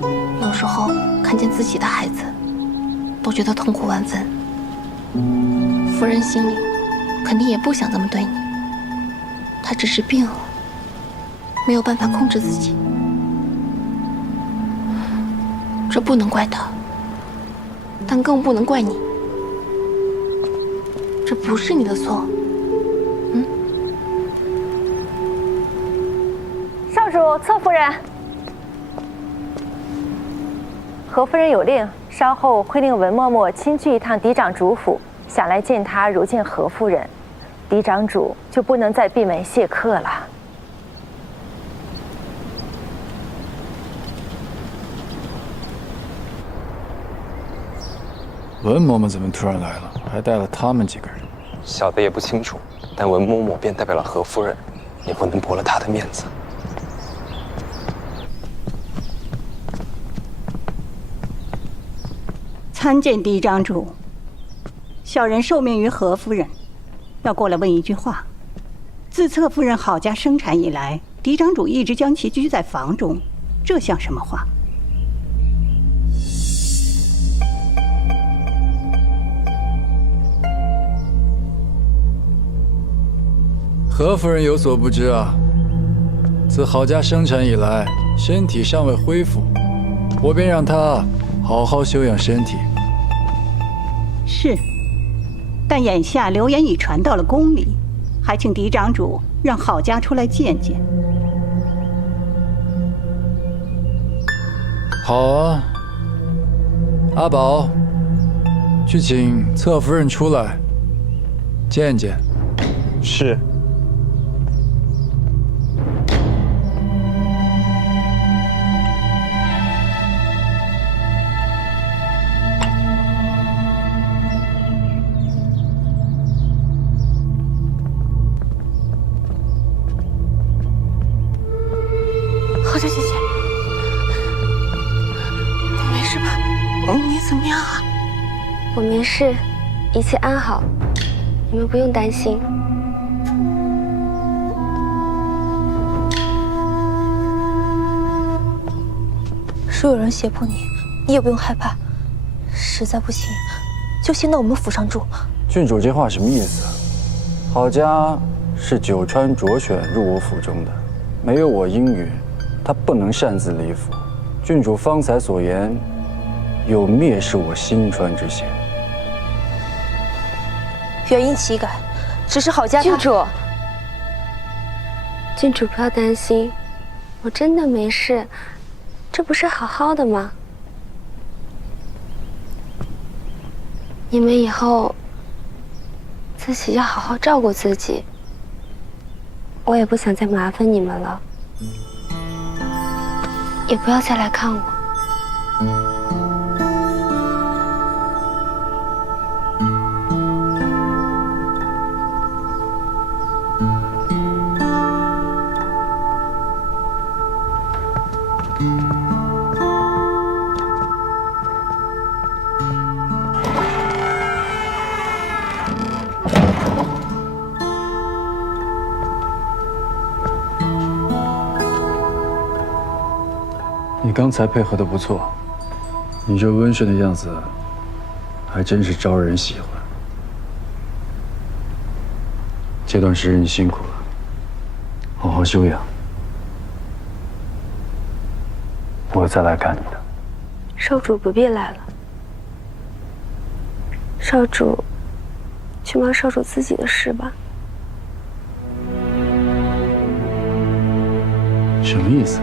有时候看见自己的孩子，都觉得痛苦万分。夫人心里肯定也不想这么对你，她只是病了，没有办法控制自己。这不能怪她，但更不能怪你。这不是你的错。少主、侧夫人，何夫人有令，稍后会令文嬷嬷亲去一趟嫡长主府，想来见她如见何夫人，嫡长主就不能再闭门谢客了。文嬷嬷怎么突然来了，还带了他们几个人？小的也不清楚，但文嬷嬷便代表了何夫人，也不能驳了她的面子。参见嫡长主，小人受命于何夫人，要过来问一句话。自侧夫人郝家生产以来，嫡长主一直将其居在房中，这像什么话？何夫人有所不知啊，自郝家生产以来，身体尚未恢复，我便让她好好休养身体。是，但眼下流言已传到了宫里，还请嫡长主让郝家出来见见。好啊，阿宝，去请侧夫人出来见见。是。郝家姐姐，你没事吧？你怎么样啊？我没事，一切安好，你们不用担心。说有人胁迫你，你也不用害怕。实在不行，就先到我们府上住。郡主这话什么意思？郝家是九川擢选入我府中的，没有我应允，他不能擅自离府。郡主方才所言，有蔑视我新川之嫌。原因岂改，只是郝家郡主，郡主不要担心，我真的没事，这不是好好的吗？你们以后自己要好好照顾自己，我也不想再麻烦你们了，也不要再来看我。你刚才配合的不错，你这温顺的样子，还真是招人喜欢。这段时日你辛苦了，好好休养，我再来看你的。少主不必来了，少主去忙少主自己的事吧。什么意思？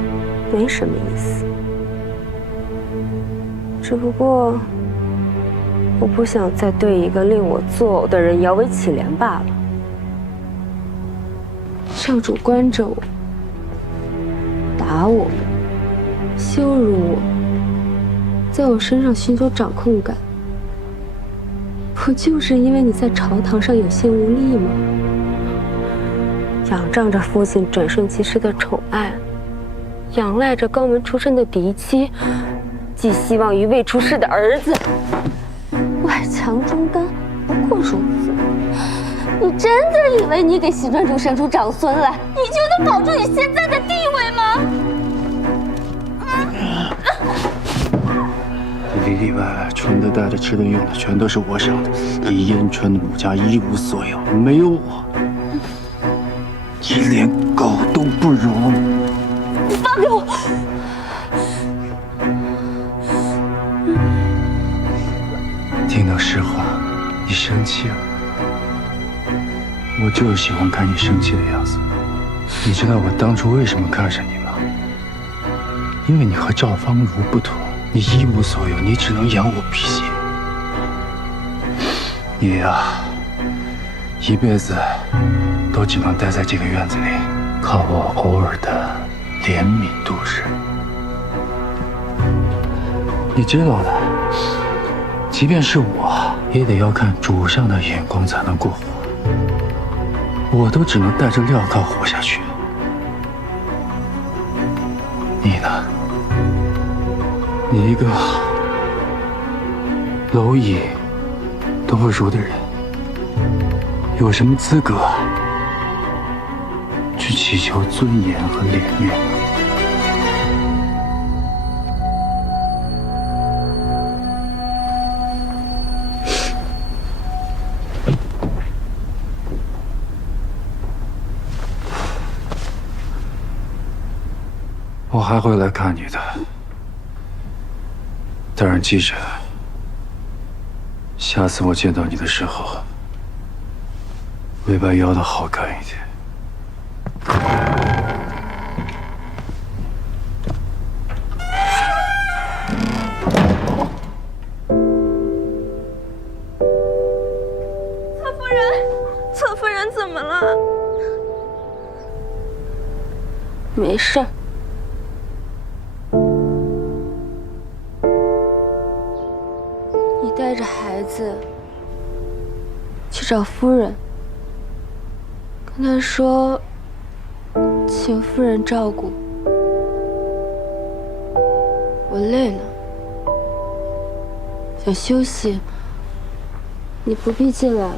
没什么意思，只不过我不想再对一个令我作呕的人摇尾乞怜罢了。少主关着我，打我，羞辱我，在我身上寻求掌控感，不就是因为你在朝堂上有些无力吗？仰仗着父亲转瞬即逝的宠爱，仰赖着肛门出身的嫡妻，寄希望于未出世的儿子，外强中干，不过如此。你真的以为你给新专主生出长孙来，你就能保住你现在的地位吗？里里外外穿的、戴的、吃的、用的，全都是我赏的。你燕川的母家一无所有，没有我，你连狗都不如。你放开我！听到实话，你生气了。我就是喜欢看你生气的样子。你知道我当初为什么看上你吗？因为你和赵芳如不同，你一无所有，你只能养我辟邪。你呀，一辈子都只能待在这个院子里，靠我偶尔的怜悯度日。你知道的，即便是我，也得要看主上的眼光才能过活。我都只能带着镣铐活下去。你呢？你一个蝼蚁都不如的人，有什么资格去祈求尊严和脸面呢？我还会来看你的，当然记着，下次我见到你的时候，尾巴摇得好看一点。侧夫人怎么了？没事儿。你带着孩子去找夫人，跟她说，请夫人照顾。我累了，想休息，你不必进来了。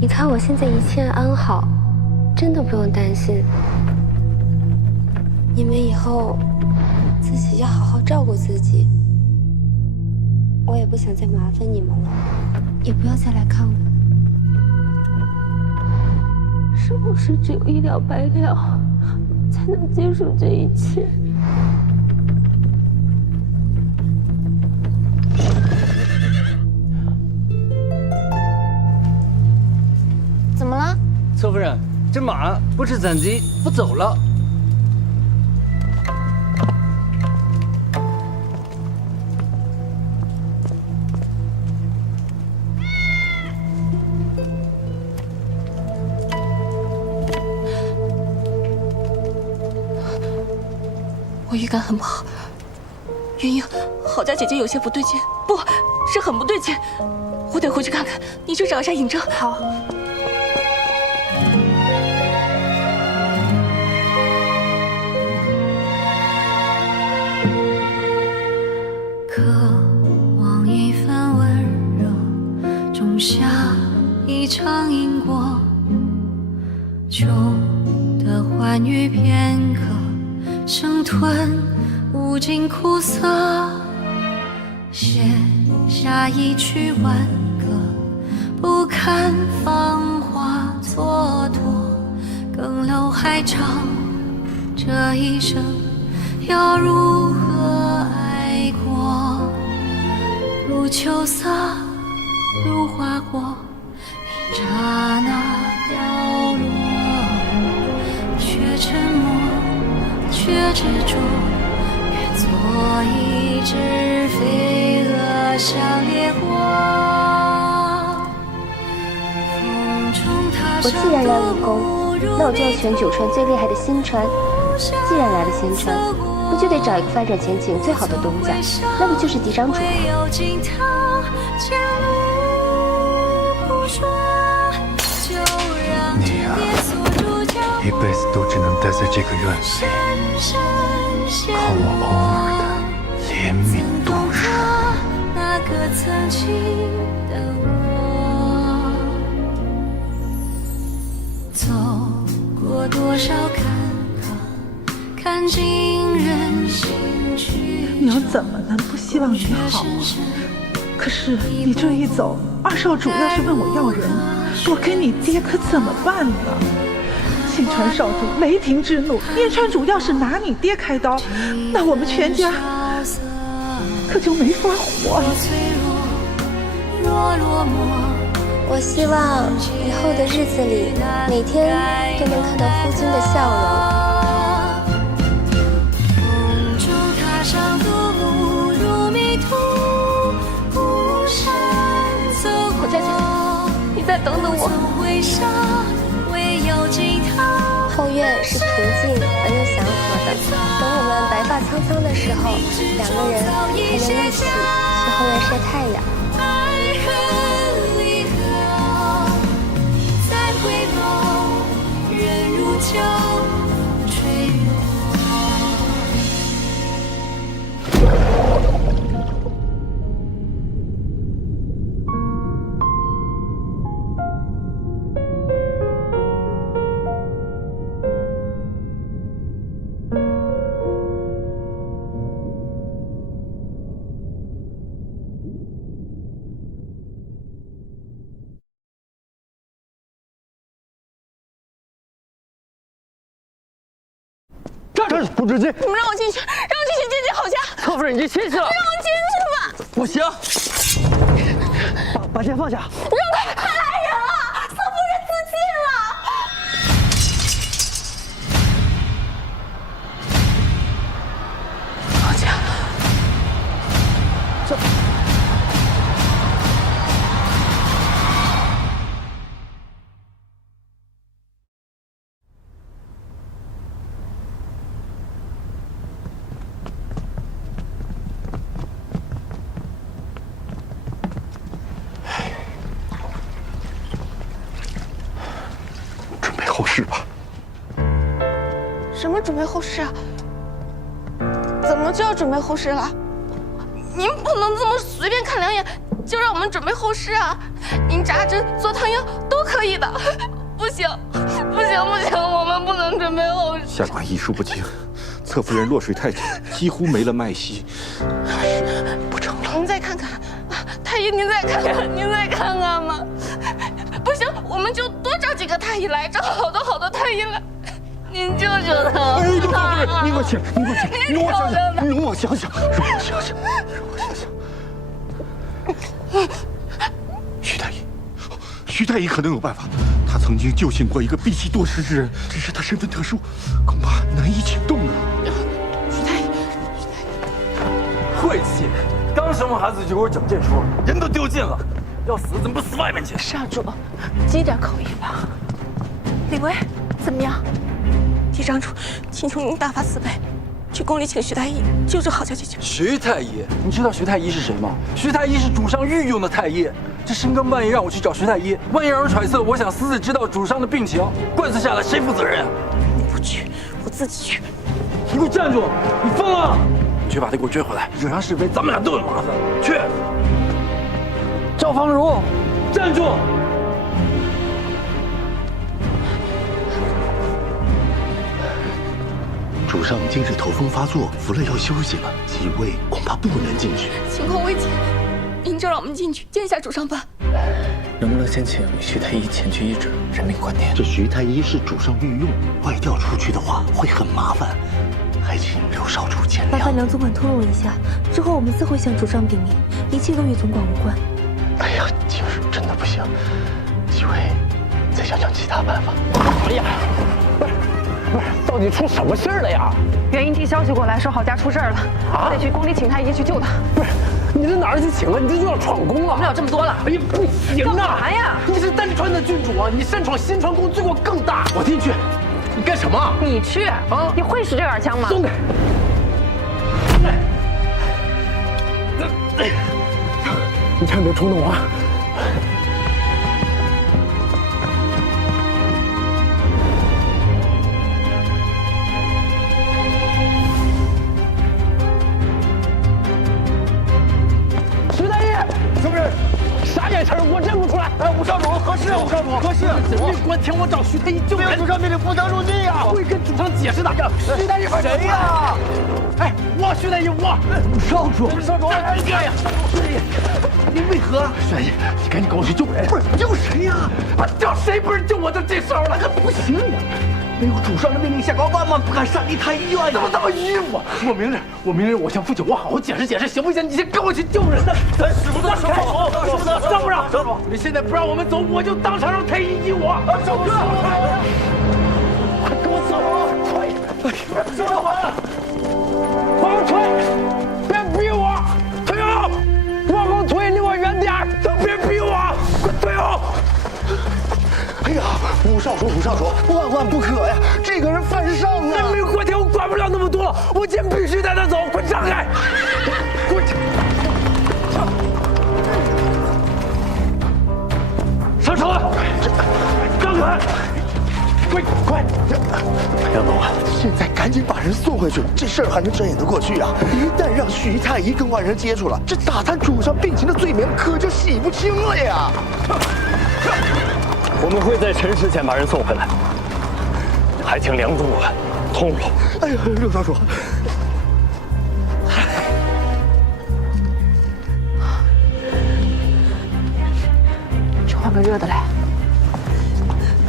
你看我现在一切安好，真的不用担心。你们以后自己要好好照顾自己。我也不想再麻烦你们了，也不要再来看我。是不是只有一了百了，才能结束这一切？怎么了？侧夫人，这马不知怎的不走了。我预感很不好，云英，郝家姐姐有些不对劲，不是很不对劲，我得回去看看。你去找一下尹正。好。渴望一份温热，种下一场因果，旧的欢愉片刻。生吞无尽苦涩，写下一曲挽歌，不堪芳华蹉跎，更楼还长，这一生要如何爱过？如秋色，如花果，一刹那凋落，却沉默。却执着，愿做一只飞蛾向烈火。我既然来武功，那我就要选九川最厉害的新川。既然来了新川，不就得找一个发展前景最好的东家，那不就是嫡长主吗？你呀，一辈子都只能待在这个院子里，靠我偶尔的怜悯度日。那个曾经的我，走过多少坎坷，看尽人心曲。你要怎么了？不希望你好啊？可是你这一走，二二少主要是问我要人，我跟你爹可怎么办呢？信川少主雷霆之怒，燕川主要是拿你爹开刀，那我们全家可就没法活了。我希望以后的日子里，每天都能看到夫君的笑容。我佳姐，你再等等我。后院是平静而又祥和的，等我们白发苍苍的时候，两个人还能一起去后院晒太阳。站住！不准进！你们让我进去，让我进去见见郝家。侧夫人已经进去了。让我进去吧。不行，把剑放下。让他来人了，侧夫人自尽了。郝家，这。后事吧。什么准备后事啊？怎么就要准备后事了？您不能这么随便看两眼就让我们准备后事啊！您扎针、做汤药都可以的。不行，不行，不行，我们不能准备后事。下官医术不精，侧夫人落水太久，几乎没了脉息，还是不成了。您再看看，太医，您再看看，您再看看嘛。不行，我们就多找几个太医来，找好多太医来。您救救他！哎，侧夫人，您给我请，您给我请，容我想想，容我想想，容我想想，容我想想。徐太医，徐太医可能有办法。他曾经救醒过一个闭气多时之人，只是他身份特殊，恐怕难以请动啊。徐太医，晦气！刚生完孩子就给我整这出，人都丢尽了，要死怎么不死外面去？少主，积点口意吧。李维，怎么样？狄长主，请求您大发慈悲，去宫里请徐太医救治郝家姐姐。徐太医，你知道徐太医是谁吗？徐太医是主上御用的太医。这深更半夜让我去找徐太医，万一让人揣测我想私自知道主上的病情，官司下来谁负责任啊？你不去，我自己去。你给我站住！你疯了！你去把他给我追回来，惹上是非，咱们俩都有麻烦。去！赵芳如，站住！主上今日头风发作，服了药休息了，几位恐怕不能进去。情况危急，您就让我们进去见一下主上吧。能不能先请徐太医前去医治，人命关天？这徐太医是主上御用，外调出去的话会很麻烦，还请刘少主见谅。麻烦梁总管透露一下，之后我们自会向主上禀明，一切都与总管无关。哎呀，今日真的不行，几位再想想其他办法。哎呀，不是，到底出什么事儿了呀？元英听消息过来，说郝家出事儿了，得去宫里请太医去救他。不是，你这哪儿去请了？你这就要闯宫了！我们有这么多了。哎呀，不行啊！干嘛呀？你是丹川的郡主啊，你擅闯新川宫，罪过更大。我进去，你干什么？你去啊？你会使这杆枪吗？松开！你千万别冲动啊！徐大爷，是不是？啥眼神？我认不出来。哎，武少主，合适啊，武少主，合适。人命关天，我找徐太医救人。主上命令不得入内呀！会跟主上解释的。徐大爷，快谁呀？哎，我徐太医，我少主，哎呀，你为何？徐太医，你赶紧跟我去救人。不是救谁呀？救谁不是救我就这时候了，那不行呀！没有主上的命令下，万万不敢擅离太医院。怎么这么迂腐？我明日我向父亲我好好解释解释，行不行？你先跟我去救人呢。咱使不得，师傅，让不让？师傅，你现在不让我们走，我就当场让太医击我。师傅，快跟我走，快！师傅，往后退，别逼我，退后，往后退，离我远点儿，都别逼我，快退后。哎呀，武少主，万万不可呀！这个人犯上啊！人命关天，我管不了那么多了，我今天必须带他走，快让开！给我上车！让开！快！杨总啊，现在赶紧把人送回去，这事儿还能遮掩得过去啊？一旦让徐太医跟外人接触了，这打探主上病情的罪名可就洗不清了呀！我们会在辰时前把人送回来，还请梁总管通融。哎呀，六少主，去换个热的来。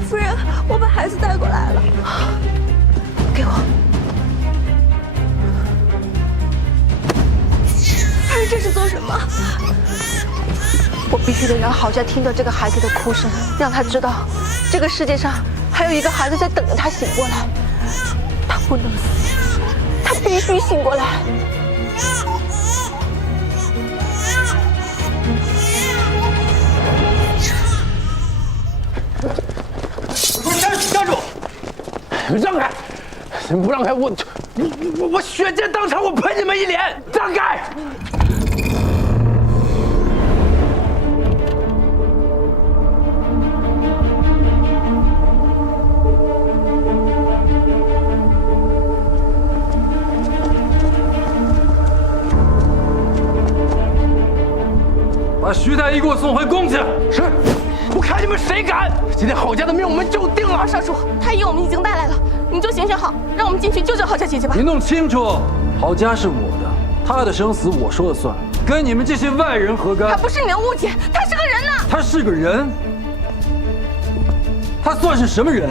夫人，我把孩子带过来了，给我。夫人，这是做什么？我必须得让郝家听到这个孩子的哭声，让他知道，这个世界上还有一个孩子在等着他醒过来。他不能死，他必须醒过来。不是站住！让开！不让开，我血溅当场，我喷你们一脸！让开！把徐太医给我送回宫去。是，我看你们谁敢！今天郝家的命我们就定了。少主，太医我们已经带来了，你就行行好，让我们进去救救郝家姐姐吧。你弄清楚，郝家是我的，他的生死我说了算，跟你们这些外人何干？他不是你的误解，他是个人呐。他是个人？他算是什么人？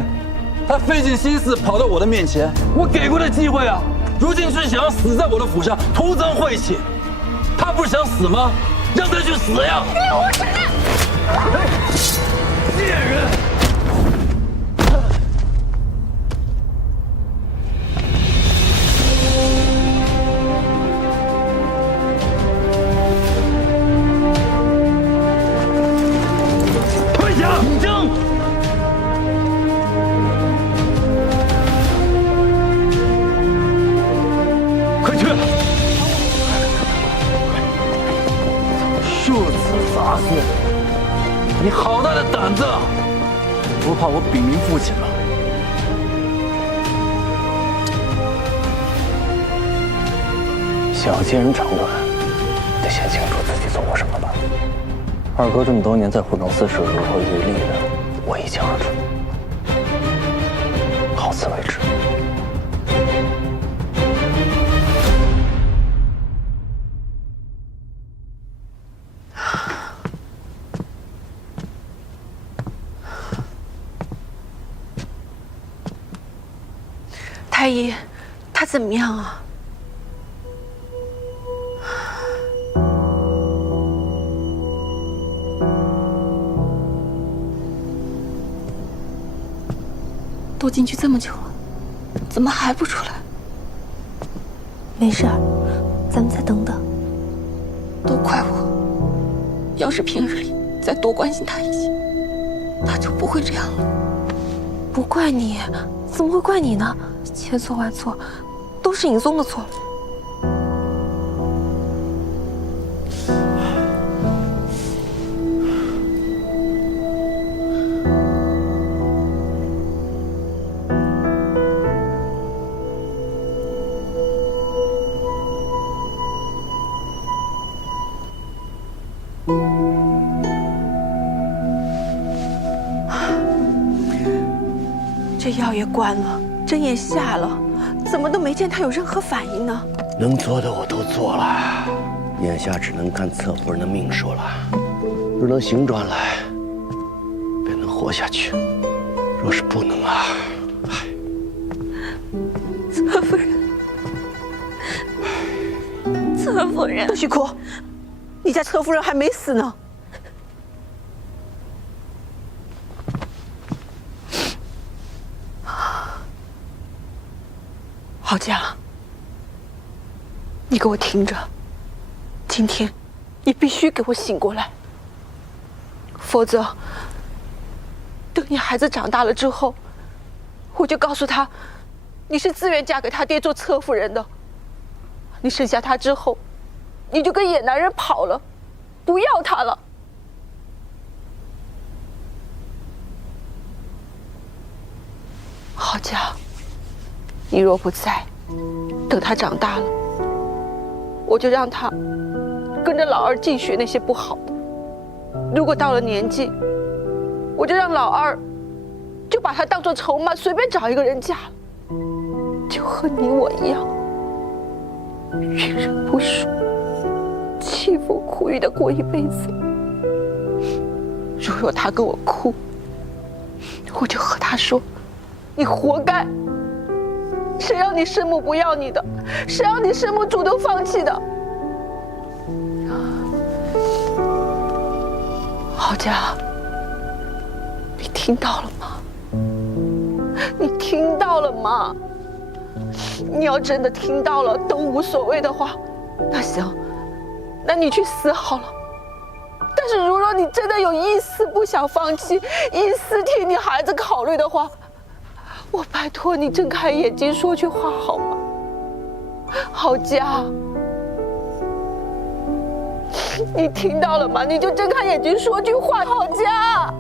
他费尽心思跑到我的面前，我给过他机会啊，如今却想要死在我的府上，徒增晦气。他不是想死吗？让他去死呀！你无耻！贱人！退下！争！快去！庶子杂孙，你好大的胆子！不怕我禀明父亲吗？想要接人长短，得先清楚自己做过什么吧。二哥这么多年在护政司是如何渔利的，我一清二楚。好自为之。太医，他怎么样啊？都进去这么久了，怎么还不出来？没事儿，咱们再等等。都怪我，要是平日里再多关心他一些，他就不会这样了。不怪你，怎么会怪你呢？千错万错，都是尹宗的错。这药也灌了，针也下了，怎么都没见他有任何反应呢？能做的我都做了，眼下只能看侧夫人的命数了。若能行转来，便能活下去；若是不能啊，侧夫人，侧夫人，邓旭哭，你家侧夫人还没死呢。郝家，你给我听着，今天你必须给我醒过来，否则等你孩子长大了之后，我就告诉他，你是自愿嫁给他爹做侧夫人的。你生下他之后，你就跟野男人跑了，不要他了。郝家，你若不在，等他长大了，我就让他跟着老二净学那些不好的。如果到了年纪，我就让老二就把他当作筹码，随便找一个人嫁了，就和你我一样，遇人不淑，凄风苦雨的过一辈子。如若他跟我哭，我就和他说：“你活该！谁让你生母不要你的？谁让你生母主动放弃的？”郝家，你听到了吗？你听到了吗？你要真的听到了都无所谓的话，那行，那你去死好了。但是如若你真的有一丝不想放弃，一丝替你孩子考虑的话，我拜托你睁开眼睛说句话好吗？郝家，你听到了吗？你就睁开眼睛说句话，郝家，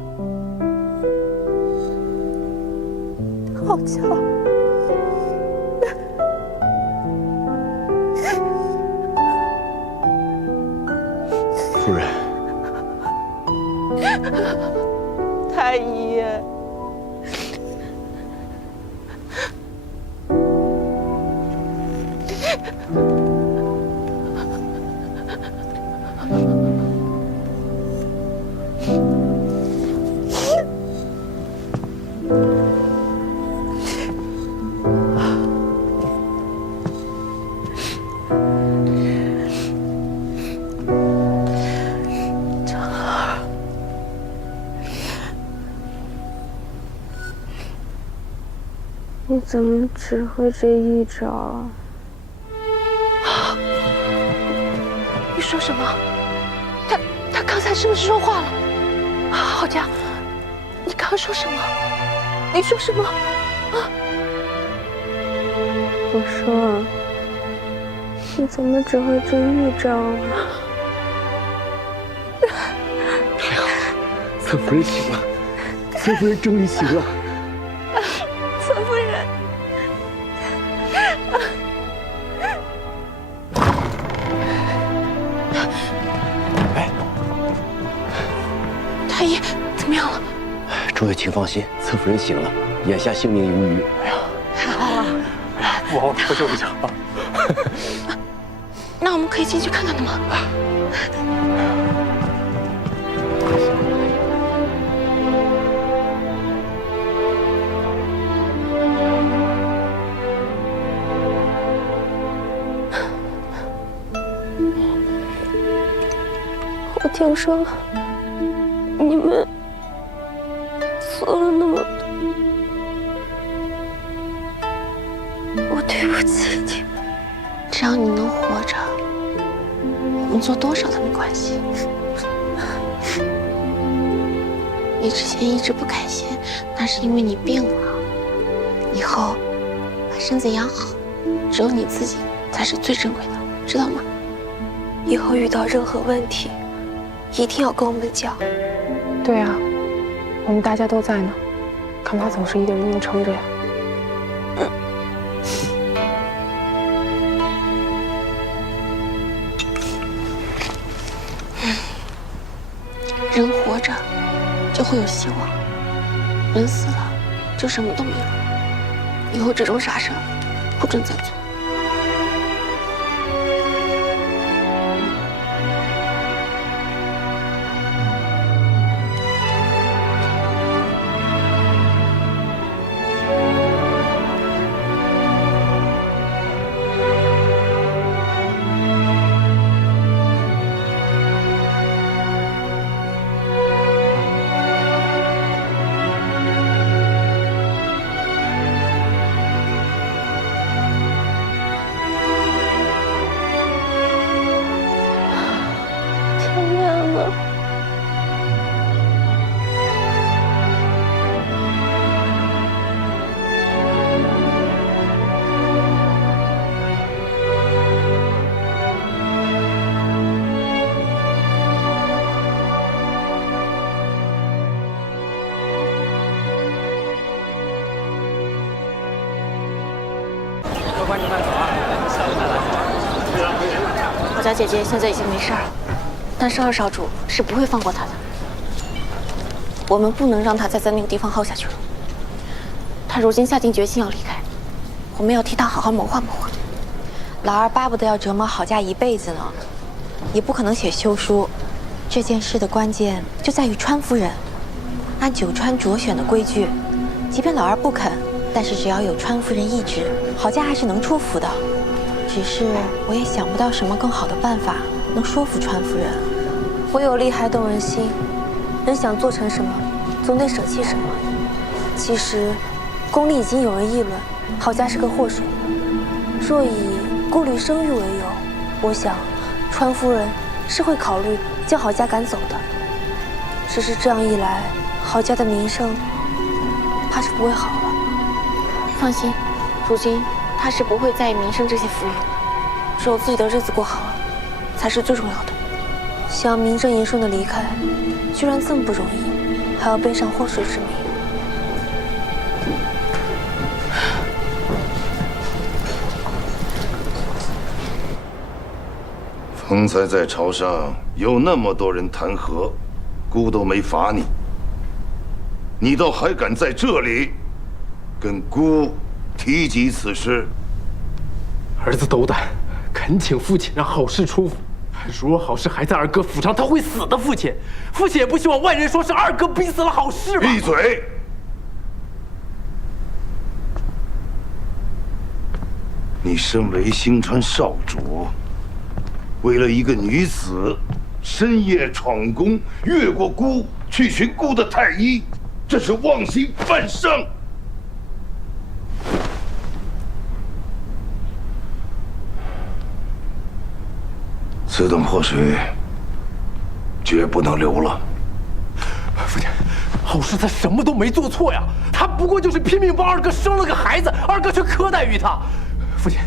郝家。夫人，太医，你怎么只会这一招啊？你说什么？他刚才是不是说话了？郝家，你刚刚说什么？你说什么？啊？我说，你怎么只会这一招啊？太好了，侧夫人醒了，侧夫人终于醒了。侧夫人，哎，太医怎么样了？诸位请放心，侧夫人醒了，眼下性命已无虞。哎呀，太好了！不好，快救一下啊！那我们可以进去看看他吗？我听说你们做了那么多，我对不起你们。只要你能活着，我们做多少都没关系。你之前一直不开心，那是因为你病了。以后把身子养好，只有你自己才是最珍贵的，知道吗？以后遇到任何问题，一定要跟我们讲。对啊，我们大家都在呢，干嘛总是一个人硬撑着呀？人活着就会有希望，人死了就什么都没有。以后这种傻事不准再做。关着慢走啊！郝家姐姐现在已经没事了，但是二少主是不会放过她的。我们不能让她再在那个地方耗下去了。她如今下定决心要离开，我们要替她好好谋划谋划。老二巴不得要折磨郝家一辈子呢，也不可能写休书。这件事的关键就在于川夫人。按九川卓选的规矩，即便老二不肯，但是只要有川夫人懿旨，郝家还是能出府的。只是我也想不到什么更好的办法能说服川夫人。唯有利害动人心，人想做成什么，总得舍弃什么。其实，宫里已经有人议论郝家是个祸水。若以顾虑声誉为由，我想川夫人是会考虑将郝家赶走的。只是这样一来，郝家的名声怕是不会好了。放心，如今她是不会在意名声这些浮云，只有自己的日子过好了，才是最重要的。想名正言顺的离开，居然这么不容易，还要背上祸水之名。方才在朝上有那么多人弹劾，姑都没罚你，你倒还敢在这里跟姑提及此事？儿子斗胆，恳请父亲让郝氏出府。如果郝氏还在二哥府上，他会死的。父亲也不希望外人说是二哥逼死了郝氏吧？闭嘴！你身为星川少主，为了一个女子，深夜闯宫，越过姑去寻姑的太医，这是妄心犯上。此等祸水，绝不能留了。父亲，郝氏他什么都没做错呀，他不过就是拼命帮二哥生了个孩子，二哥却苛待于他。父亲，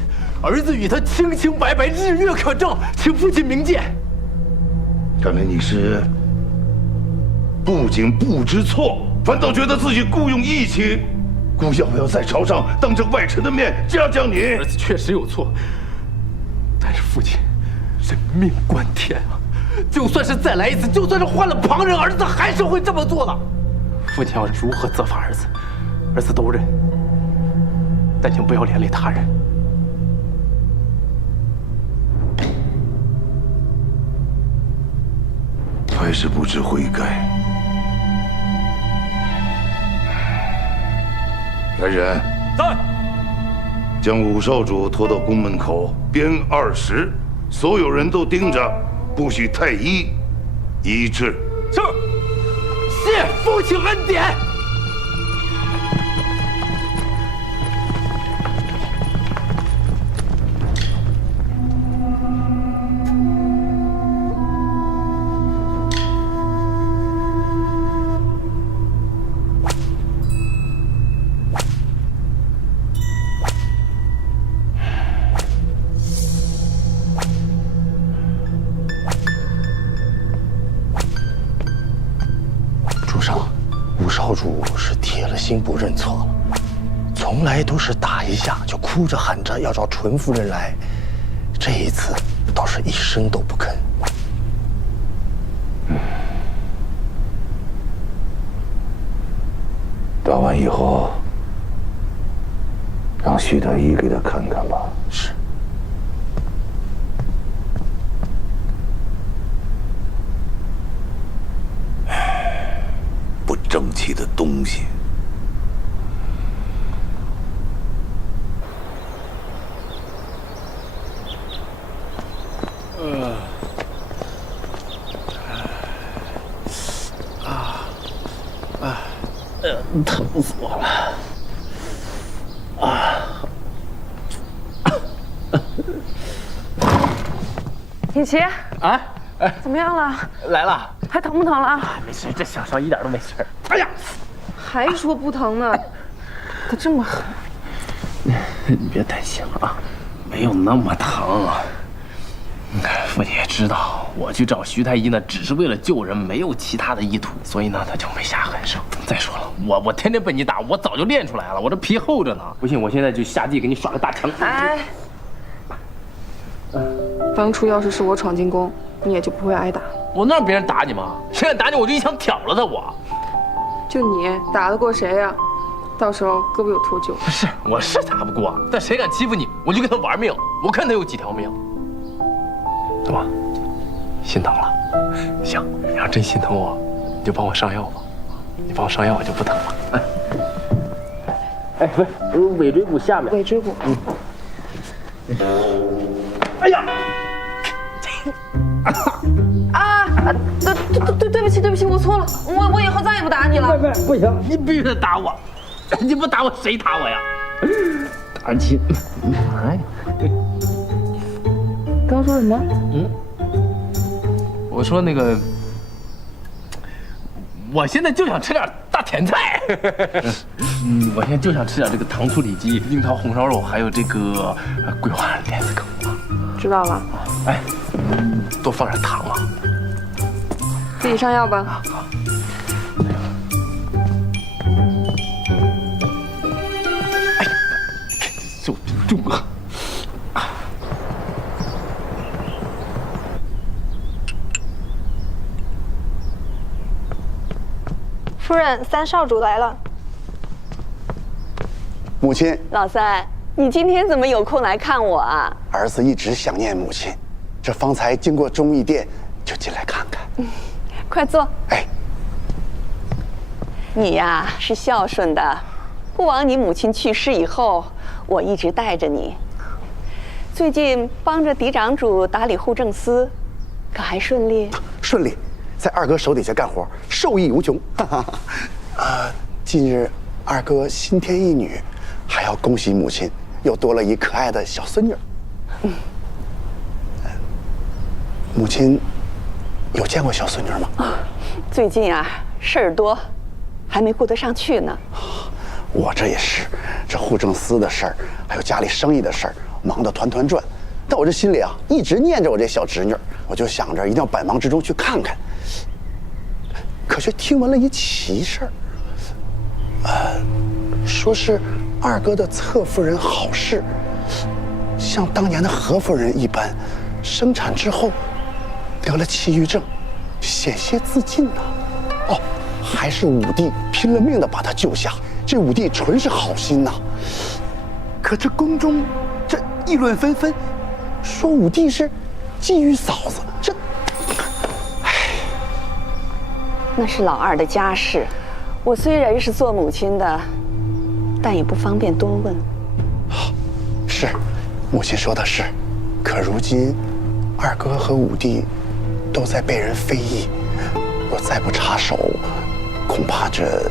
儿子与他清清白白，日月可证，请父亲明鉴。看来你是不仅不知错，反倒觉得自己故用义气。姑要不要在朝上当着外臣的面嘉奖你？儿子确实有错，但是父亲，人命关天啊！就算是再来一次，就算是换了旁人，儿子还是会这么做的。父亲要如何责罚儿子，儿子都认，但请不要连累他人。还是不知悔改。来人，在。将武少主拖到宫门口，鞭20，所有人都盯着，不许太医医治。是。谢父亲恩典。少主是铁了心不认错了，从来都是打一下就哭着喊着要找纯夫人来，这一次倒是一声都不吭。打完以后，让徐太医给他看看吧。是。不争气的东西。疼死我了！尹奇啊，怎么样了？来了，还疼不疼了？没事，这小伤一点都没事。哎呀，还说不疼呢，可这么狠！你别担心了啊，没有那么疼。父亲也知道我去找徐太医呢，只是为了救人，没有其他的意图，所以呢他就没下狠手。再说了，我天天被你打，我早就练出来了，我这皮厚着呢。不信我现在就下地给你耍个大墙。哎，当初要是我闯进宫，你也就不会挨打。我能让别人打你吗？谁敢打你，我就一枪挑了他。就你打得过谁呀？到时候胳膊有脱臼。是，我是打不过，但谁敢欺负你，我就跟他玩命，我看他有几条命。怎么，心疼了？行，你要真心疼我，你就帮我上药吧。你帮我上药，我就不疼了。哎，喂，尾椎骨下面。尾椎骨。哎呀！对不起，我错了，我以后再也不打你了。不行，你必须得打我，你不打我谁打我呀？打起，哎，刚说什么？我说那个，我现在就想吃点大甜菜。我现在就想吃点这个糖醋里脊、樱桃红烧肉，还有这个桂花莲子羹。知道了。哎，多放点糖啊。自己上药吧。好。哎，就中了。夫人，三少主来了。母亲，老三，你今天怎么有空来看我啊？儿子一直想念母亲，这方才经过忠义殿，就进来看看。快坐。哎，你呀是孝顺的，不枉你母亲去世以后，我一直带着你。最近帮着嫡长主打理户政司，可还顺利？顺利，在二哥手底下干活，受益无穷。近日二哥新添一女，还要恭喜母亲又多了一可爱的小孙女。母亲有见过小孙女吗？最近啊事儿多，还没顾得上去呢。我这也是，这户政司的事儿，还有家里生意的事儿，忙得团团转。但我这心里啊，一直念着我这小侄女，我就想着一定要百忙之中去看看。可却听闻了一奇事儿，说是二哥的侧夫人郝氏，像当年的何夫人一般，生产之后得了气郁症，险些自尽呢。哦，还是武帝拼了命的把她救下。这武帝纯是好心呐。可这宫中这议论纷纷，说武帝是觊觎嫂子，这，那是老二的家事，我虽然是做母亲的，但也不方便多问。是，母亲说的是。可如今，二哥和武帝都在被人非议，若再不插手，恐怕这……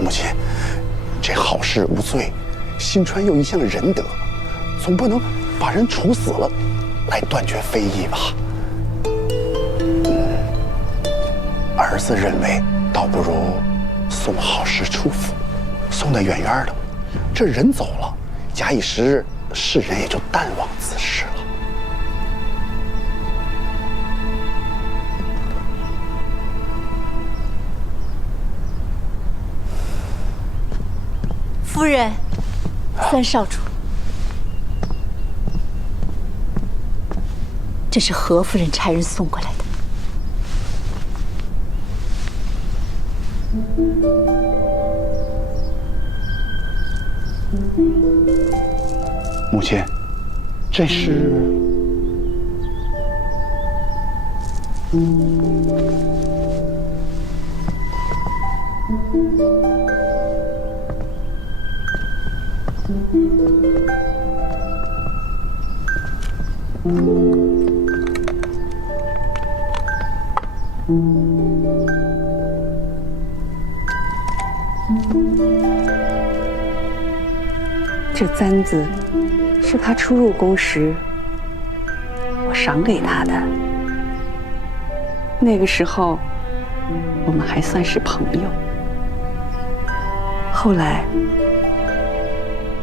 母亲，这郝氏无罪，新川又一向仁德，总不能把人处死了，来断绝非议吧？儿子认为，倒不如送郝氏出府，送得远远的。这人走了，假以时日，世人也就淡忘此事了。夫人，三少主，这是何夫人差人送过来的。母亲，这是……这簪子是他初入宫时我赏给他的，那个时候我们还算是朋友。后来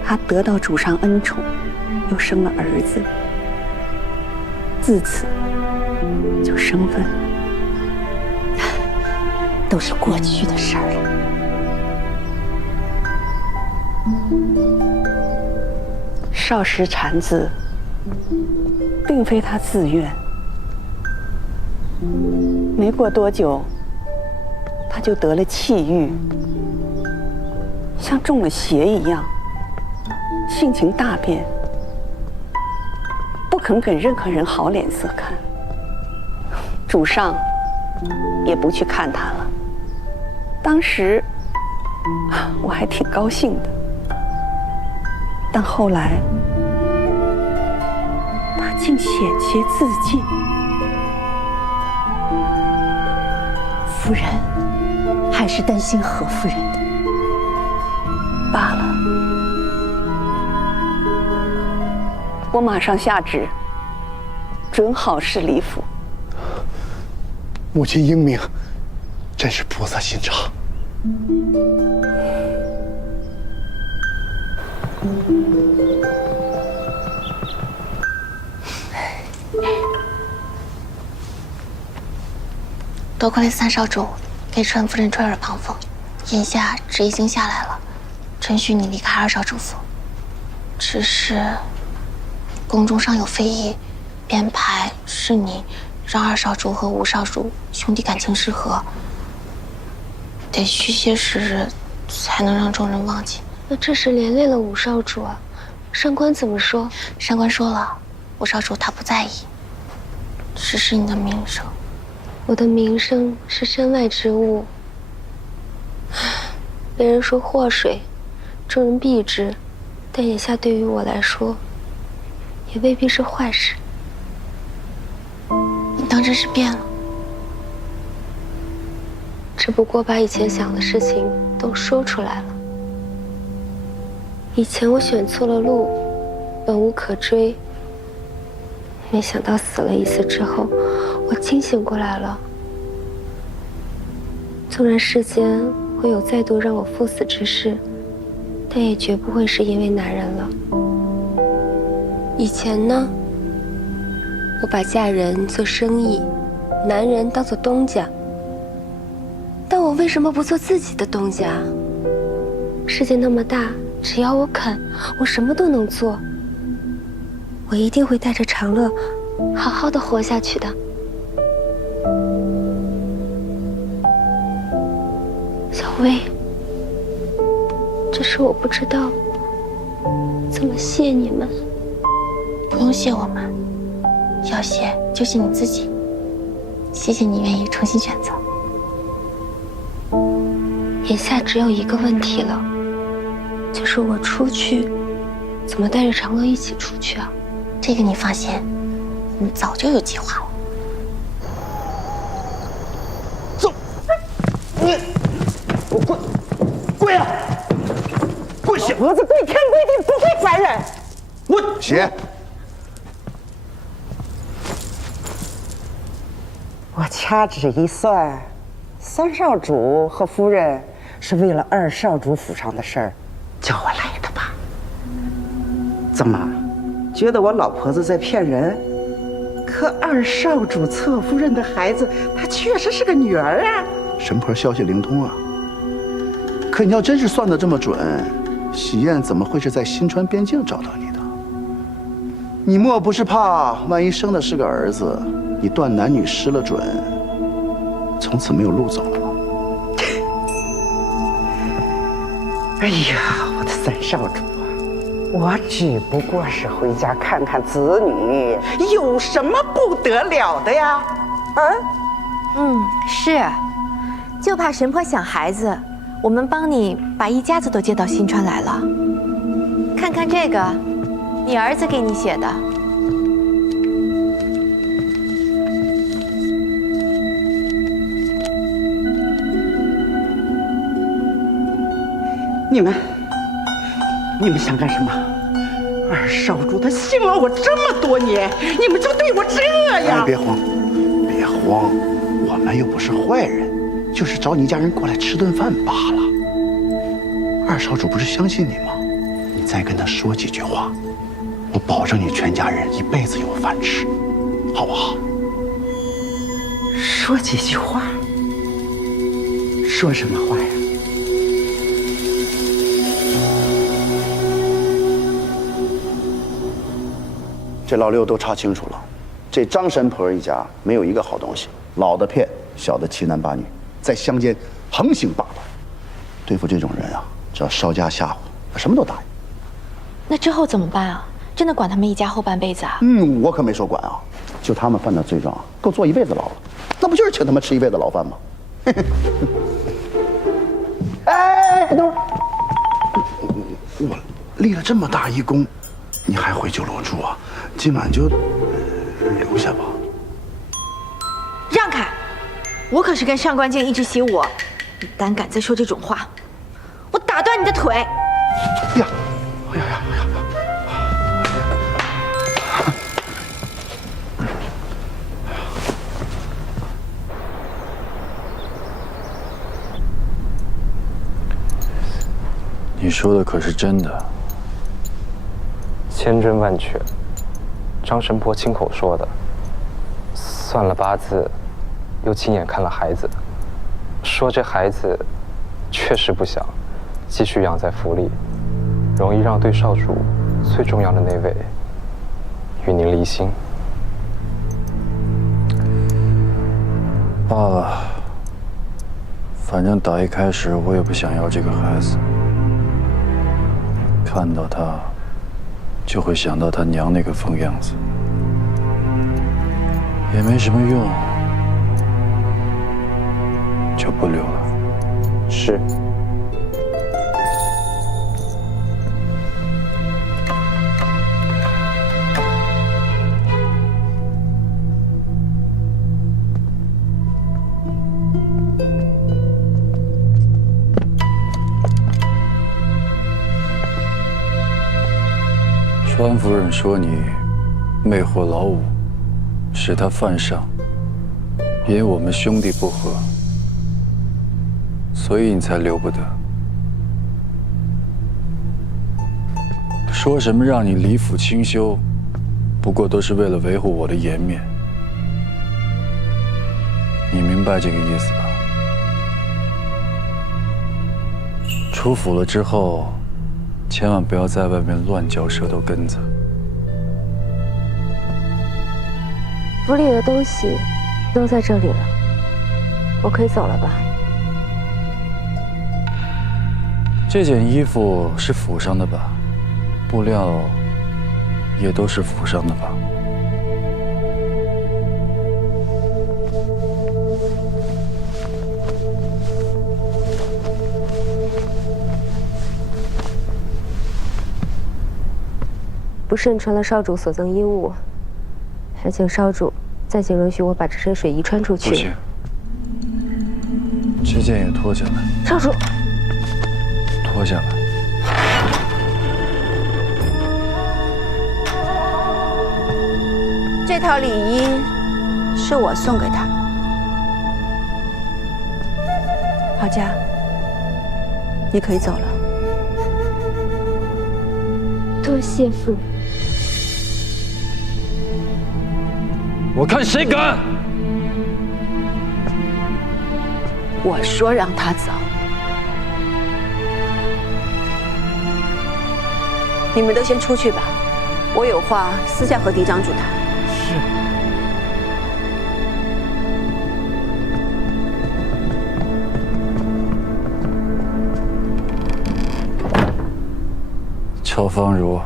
他得到主上恩宠，又生了儿子，自此就生分，都是过去的事儿了。少时产子，并非他自愿。没过多久，他就得了气郁，像中了邪一样，性情大变，不肯给任何人好脸色看。主上也不去看他了。当时我还挺高兴的，但后来他竟险些自尽。夫人还是担心何夫人的。罢了，我马上下旨，准好事李府。母亲英明，真是菩萨心肠。多亏了三少主给陈夫人吹耳旁风，眼下旨已经下来了，准许你离开二少主府。只是宫中尚有非议，编排是你让二少主和五少主兄弟感情失和，得需些时日才能让众人忘记。那这是连累了五少主啊！上官怎么说？上官说了，五少主他不在意，只是你的名声。我的名声是身外之物，别人说祸水，众人避之，但眼下对于我来说，也未必是坏事。你当真是变了？只不过把以前想的事情都说出来了。以前我选错了路，本无可追，没想到死了一次之后，我清醒过来了。纵然世间会有再度让我赴死之事，但也绝不会是因为男人了。以前呢，我把嫁人做生意，男人当做东家。但我为什么不做自己的东家？世界那么大，只要我肯，我什么都能做。我一定会带着长乐，好好的活下去的。小薇，只是我不知道怎么谢你们。不用谢我们，要谢就谢你自己。谢谢你愿意重新选择。眼下只有一个问题了，就是我出去，怎么带着长乐一起出去啊？这个你放心，我们早就有计划了。走，你，我跪呀！跪下！儿子跪天跪地不会传人。我起。我掐指一算，三少主和夫人是为了二少主府上的事儿叫我来的吧？怎么，觉得我老婆子在骗人？可二少主侧夫人的孩子，她确实是个女儿啊！神婆消息灵通啊！可你要真是算得这么准，喜宴怎么会是在新川边境找到你的？你莫不是怕万一生的是个儿子，你断男女失了准，从此没有路走了吗？哎呀，我的三少主啊，我只不过是回家看看子女，有什么不得了的呀？是，就怕神婆想孩子，我们帮你把一家子都接到新川来了。看看这个，你儿子给你写的。你们想干什么？二少主他信了我这么多年，你们就对我这样？别慌，别慌，我们又不是坏人，就是找你一家人过来吃顿饭罢了。二少主不是相信你吗？你再跟他说几句话，我保证你全家人一辈子有饭吃。好不好？说几句话。说什么话呀？这老六都查清楚了，这张神婆一家没有一个好东西，老的骗，小的欺男霸女，在乡间横行霸道。对付这种人啊，只要稍加吓唬，他什么都答应。那之后怎么办啊？真的管他们一家后半辈子啊？我可没说管啊，就他们犯的罪状，够坐一辈子牢了，那不就是请他们吃一辈子牢饭吗？哎，等会儿，我立了这么大一功，你还回九罗住啊？今晚就留下吧。让开！我可是跟上官静一直习武，你胆敢再说这种话，我打断你的腿！呀，哎呀呀！你说的可是真的？千真万确，张神婆亲口说的，算了八字，又亲眼看了孩子，说这孩子确实不小，继续养在府里，容易让对少主最重要的那位与您离心。罢了，反正打一开始我也不想要这个孩子。看到他，就会想到他娘那个疯样子，也没什么用，就不留了。是。川夫人说你魅惑老五，使他犯上，因我们兄弟不和，所以你才留不得。说什么让你离府清修，不过都是为了维护我的颜面。你明白这个意思吧？出府了之后，千万不要在外面乱嚼舌头根子。府里的东西都在这里了，我可以走了吧？这件衣服是府上的吧？布料也都是府上的吧？不慎穿了少主所赠衣物，还请少主再请允许我把这身水衣穿出去。不行，这件也脱下来。少主，脱下来。这套礼衣是我送给他的。郝家，你可以走了。多谢夫人。我看谁敢！我说让他走，你们都先出去吧，我有话私下和嫡长主谈。是。乔芳如，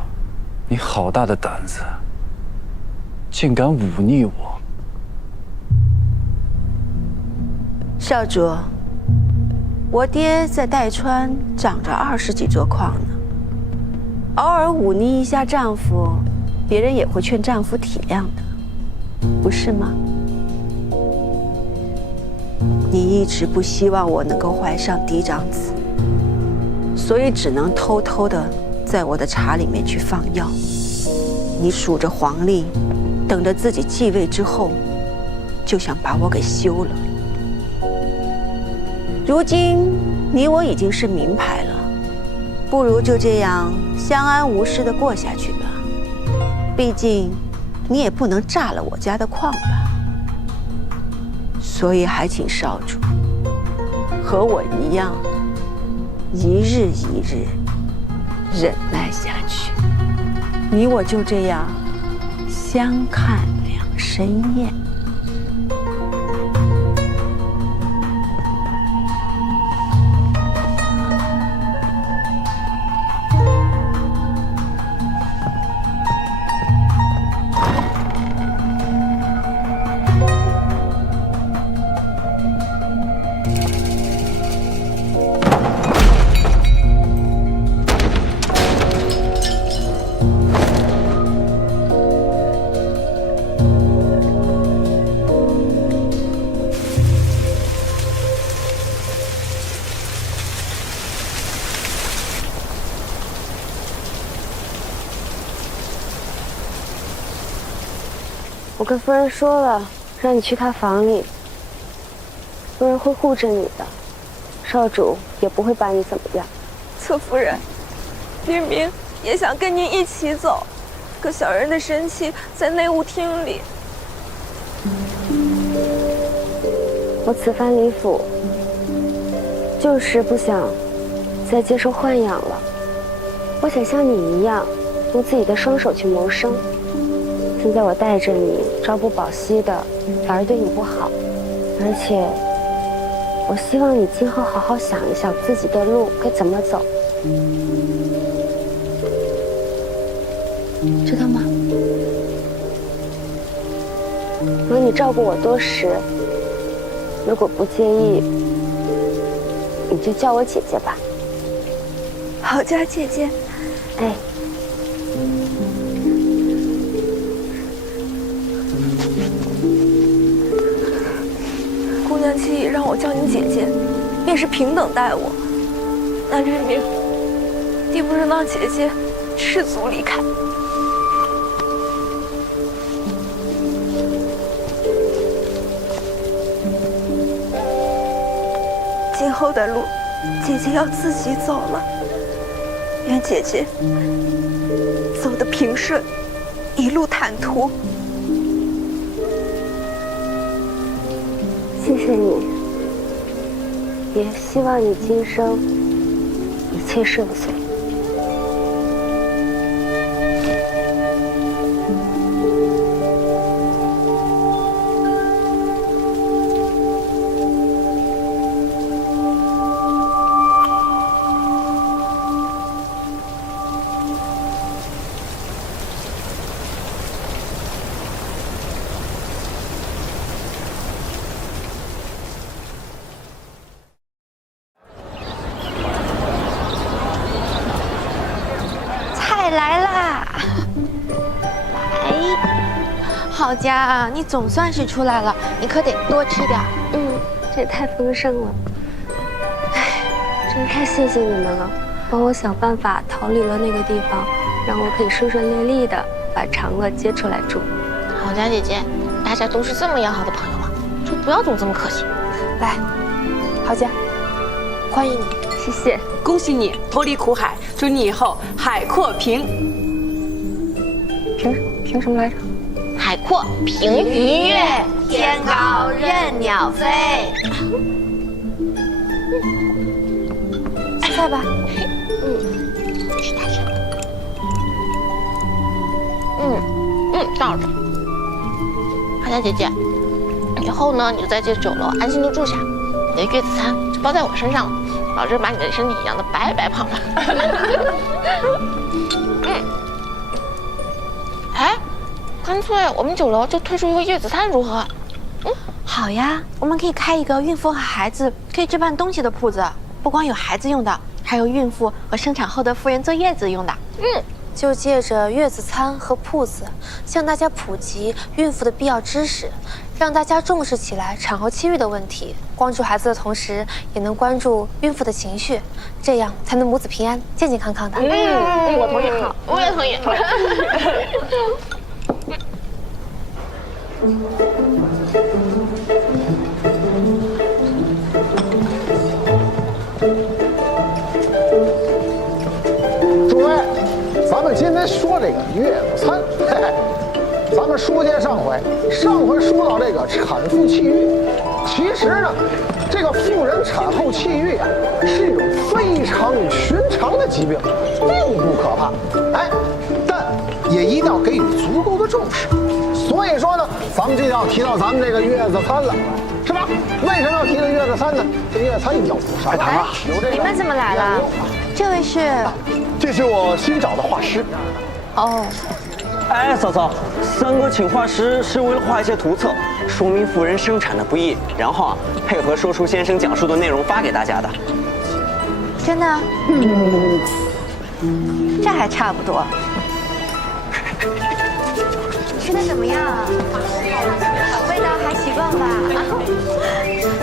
你好大的胆子！竟敢忤逆我！少主，我爹在代川长着20几座矿呢，偶尔忤逆一下丈夫，别人也会劝丈夫体谅的，不是吗？你一直不希望我能够怀上嫡长子，所以只能偷偷的在我的茶里面去放药。你数着黄历，等着自己继位之后，就想把我给休了。如今你我已经是名牌了，不如就这样相安无事的过下去吧。毕竟你也不能炸了我家的矿吧？所以还请少主和我一样，一日一日忍耐下去。你我就这样相看两生厌。我跟夫人说了，让你去她房里，夫人会护着你的，少主也不会把你怎么样。侧夫人，明明也想跟您一起走，可小人的身气在内务厅里。我此番离府，就是不想再接受豢养了。我想像你一样，用自己的双手去谋生。现在我带着你朝不保夕的，反而对你不好。而且，我希望你今后好好想一想自己的路该怎么走，知道吗？有你照顾我多时，如果不介意，你就叫我姐姐吧。好家姐姐，哎。姑娘既让我叫你姐姐，便是平等待我。那明明定不能让姐姐赤足离开。今后的路，姐姐要自己走了。愿姐姐走得平顺，一路坦途。谢谢你，也希望你今生一切顺遂。来啦！来，好家，你总算是出来了，你可得多吃点。这也太丰盛了。哎，真是太谢谢你们了，帮我想办法逃离了那个地方，让我可以顺顺利利的把长乐接出来住。好家姐姐，大家都是这么要好的朋友吗？就不要总这么客气。来，好家，欢迎你。谢谢，恭喜你脱离苦海，祝你以后海阔凭什么来着？海阔凭鱼跃，天高任鸟飞。吃菜吧。吃大声。倒着。好家姐姐，以后呢，你就在这酒楼安心的住下，你的月子餐就包在我身上了。保证把你的身体养得白白胖胖。哎，干脆我们酒楼就推出一个月子餐如何？好呀，我们可以开一个孕妇和孩子可以置办东西的铺子，不光有孩子用的，还有孕妇和生产后的妇人坐月子用的。就借着月子餐和铺子，向大家普及孕妇的必要知识，让大家重视起来产后期育的问题。关注孩子的同时，也能关注孕妇的情绪，这样才能母子平安、健健康康的。我同意。好，我也同意。诸位，咱们今天说这个月子餐，咱们书接上回说到这个产妇气郁，其实呢，这个妇人产后气郁啊，是一种非常寻常的疾病，并不可怕。哎，但也一定要给予足够的重视。所以说呢，咱们就要提到咱们这个月子餐了，是吧？为什么要提这月子餐呢？这月子餐有啥啊？你们怎么来了？这位是？这是我新找的画师。哦。哎，嫂嫂，3哥请画师是为了画一些图册，说明妇人生产的不易，然后配合说书先生讲述的内容发给大家的。真的？这还差不多。吃的怎么样？味道还习惯吧？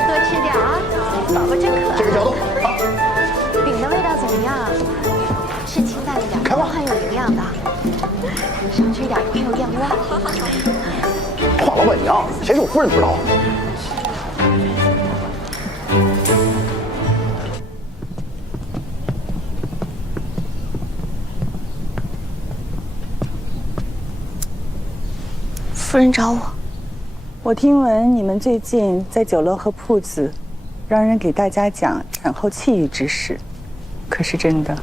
多吃点啊，宝宝真可爱。这个角度好。饼的味道怎么样？是清淡一点，不过很有营养的。少吃一点会有燕窝。华老板娘，谁是我夫人不知道啊？夫人找我。我听闻你们最近在酒楼和铺子，让人给大家讲产后气郁之事，可是真的？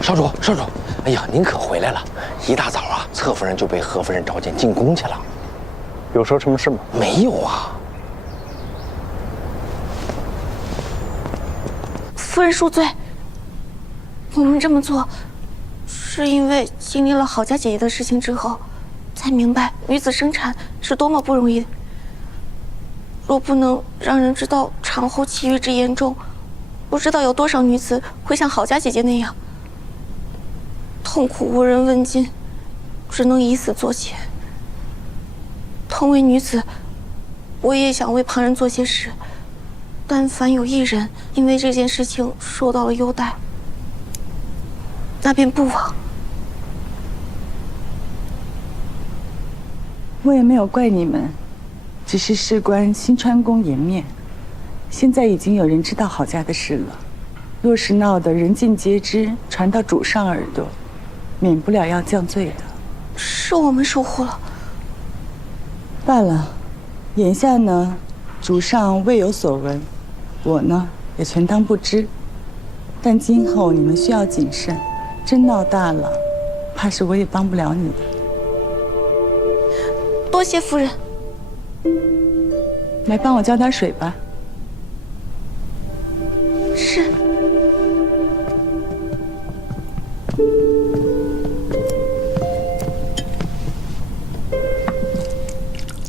少主，少主，哎呀，您可回来了！一大早啊，侧夫人就被何夫人召见进宫去了。有说什么事吗？没有啊。夫人恕罪，我们这么做，是因为经历了郝家姐姐的事情之后，才明白女子生产是多么不容易。若不能让人知道产后气郁之严重，不知道有多少女子会像郝家姐姐那样。痛苦无人问津，只能以死作结。同为女子，我也想为旁人做些事，但凡有一人因为这件事情受到了优待，那便不枉。我也没有怪你们，只是事关新川宫颜面，现在已经有人知道郝家的事了。若是闹得人尽皆知，传到主上耳朵，免不了要降罪的。是我们疏忽了。罢了，眼下呢，主上未有所闻，我呢也全当不知。但今后你们需要谨慎，真闹大了，怕是我也帮不了你的。多谢夫人。来帮我浇点水吧。是。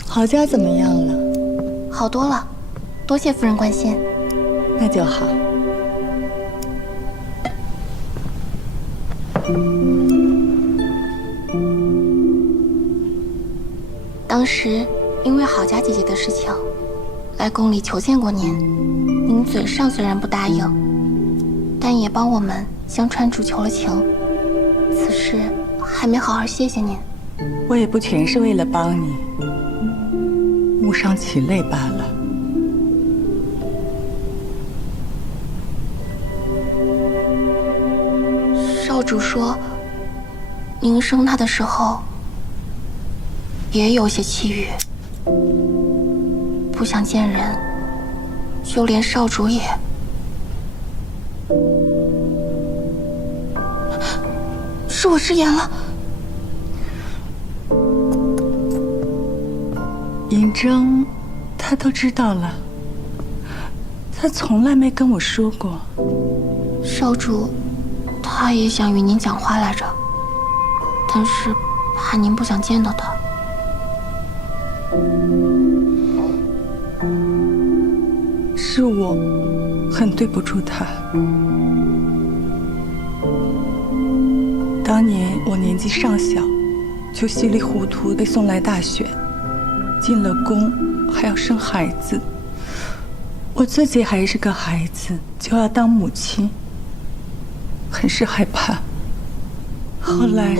郝家怎么样了？好多了，多谢夫人关心。那就好。当时因为郝家姐姐的事情，来宫里求见过您。您嘴上虽然不答应，但也帮我们向川主求了情。此事还没好好谢谢您。我也不全是为了帮你，误伤其类罢了。少主说，您生他的时候也有些气郁，不想见人，就连少主也。是我失言了。嬴政，他都知道了，他从来没跟我说过。少主，他也想与您讲话来着，但是怕您不想见到他。是我很对不住他。当年我年纪尚小，就稀里糊涂被送来大选，进了宫还要生孩子。我自己还是个孩子，就要当母亲，很是害怕。后来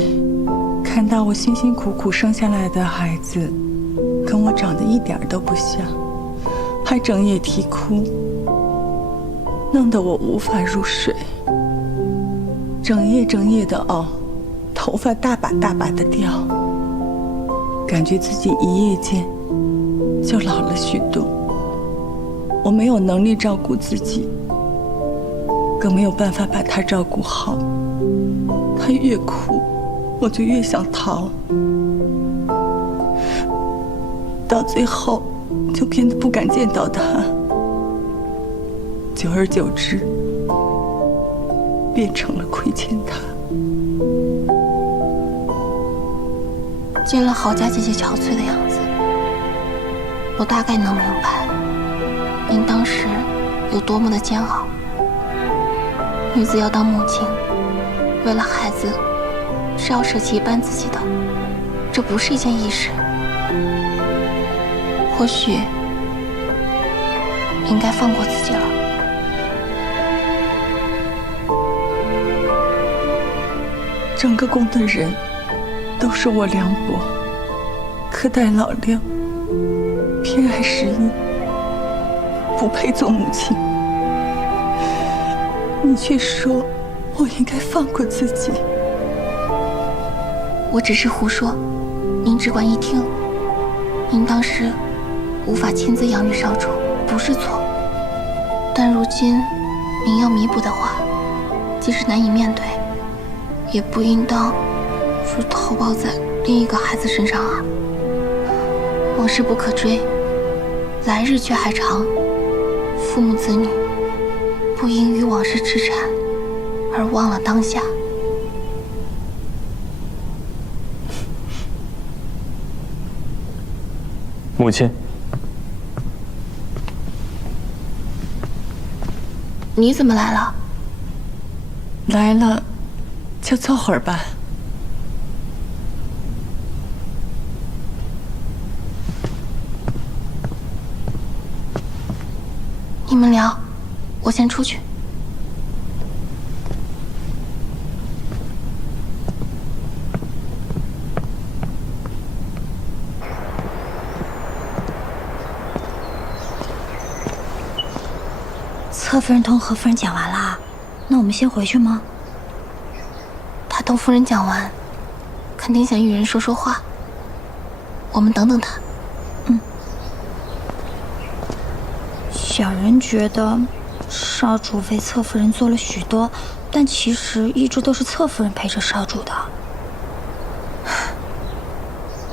看到我辛辛苦苦生下来的孩子，跟我长得一点都不像，还整夜啼哭。弄得我无法入睡，整夜的熬，头发大把大把的掉，感觉自己一夜间就老了许多。我没有能力照顾自己，更没有办法把他照顾好。他越哭，我就越想逃，到最后就变得不敢见到他。久而久之，变成了亏欠他。见了郝家姐姐憔悴的样子，我大概能明白您当时有多么的煎熬。女子要当母亲，为了孩子是要舍弃一半自己的，这不是一件易事。或许应该放过自己了。整个宫的人都说我凉薄，苛待老六，偏爱11，不配做母亲。你却说我应该放过自己。我只是胡说，您只管一听。您当时无法亲自养育少主，不是错。但如今您要弥补的话，即使难以面对，也不应当是投报在另一个孩子身上啊。往事不可追，来日却还长。父母子女不应于往事痴缠，而忘了当下。母亲，你怎么来了？来了，就坐会儿吧。你们聊，我先出去。侧夫人同何夫人讲完啦，那我们先回去吗？他同夫人讲完，肯定想与人说说话。我们等等他。小人觉得少主为侧夫人做了许多，但其实一直都是侧夫人陪着少主的。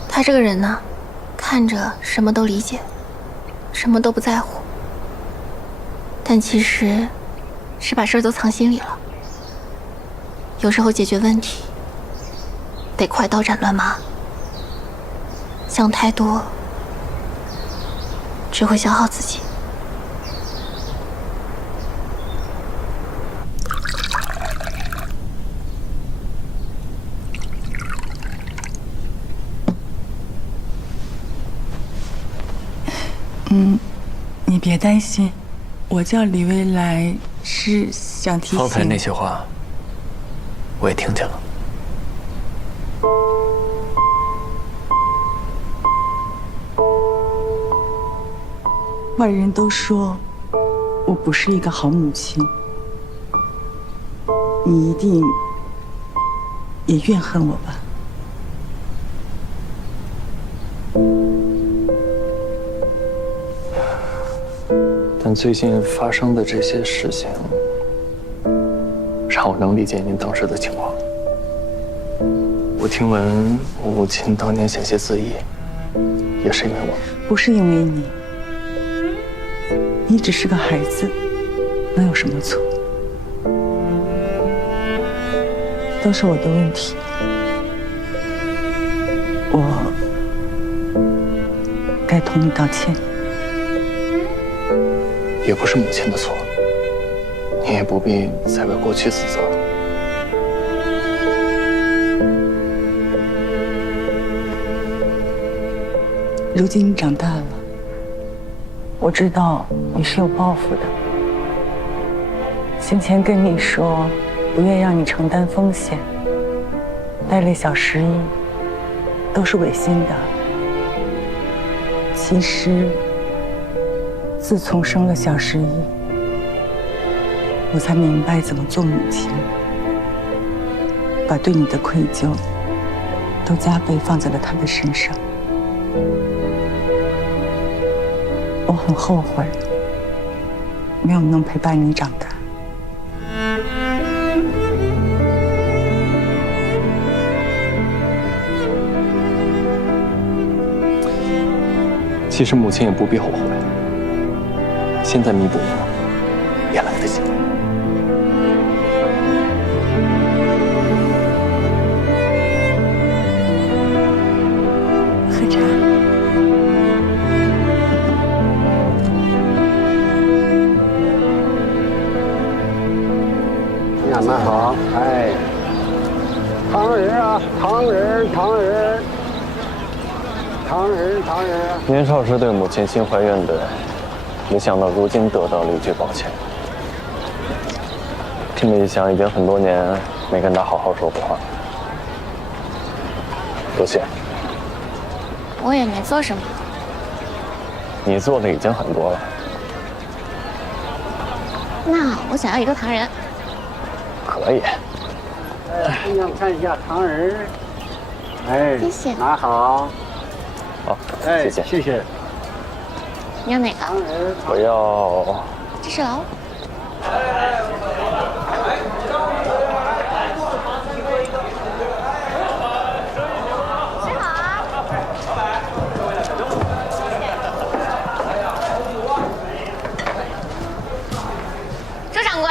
他这个人呢，看着什么都理解，什么都不在乎，但其实是把事儿都藏心里了。有时候解决问题得快刀斩乱麻，想太多只会消耗自己。你别担心，我叫李薇来是想提醒。方才那些话，我也听见了。外人都说我不是一个好母亲，你一定也怨恨我吧？但最近发生的这些事情，让我能理解您当时的情况。我听闻我母亲当年险些自缢，也是因为我。不是因为你，你只是个孩子，能有什么错？都是我的问题，我该同你道歉。也不是母亲的错，你也不必再为过去自责。如今你长大了，我知道你是有抱负的。先前跟你说，不愿让你承担风险，带累小11，都是违心的。其实，自从生了小11，我才明白怎么做母亲，把对你的愧疚都加倍放在了他的身上。我很后悔没有能陪伴你长大。其实母亲也不必后悔，现在弥补我也来得及。喝茶。俺们好，哎，糖人啊，糖人，糖人。唐人，年少时对母亲心怀怨怼，没想到如今得到了一句抱歉。这么一想，已经很多年没跟她好好说过话。多谢。我也没做什么。你做的已经很多了。那我想要一个糖人。可以。姑娘看一下糖人。哎，谢谢。拿好。好，哎，谢谢，谢谢。你要哪个？我要。这是老。谁好啊？周掌柜。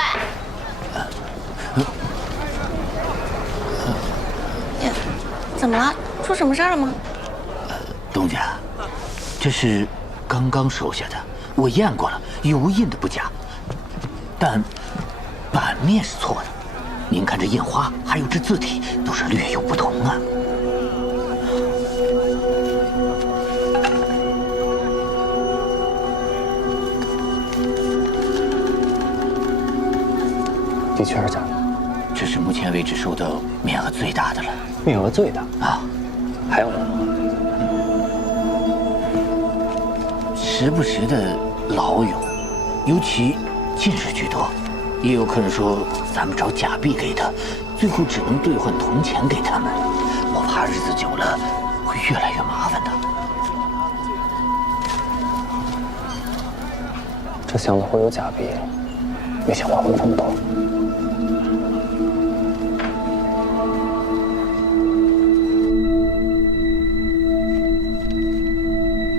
怎么了？出什么事儿了吗？东家，这是刚刚收下的，我验过了，油印的不假，但版面是错的。您看这印花，还有这字体，都是略有不同啊。的确是假的。这是目前为止收到面额最大的了。面额最大啊？还有呢？时不时的老有，尤其近视居多。也有客人说咱们找假币给他，最后只能兑换铜钱给他们。我怕日子久了会越来越麻烦的。这箱子会有假币，没想到会有这么多。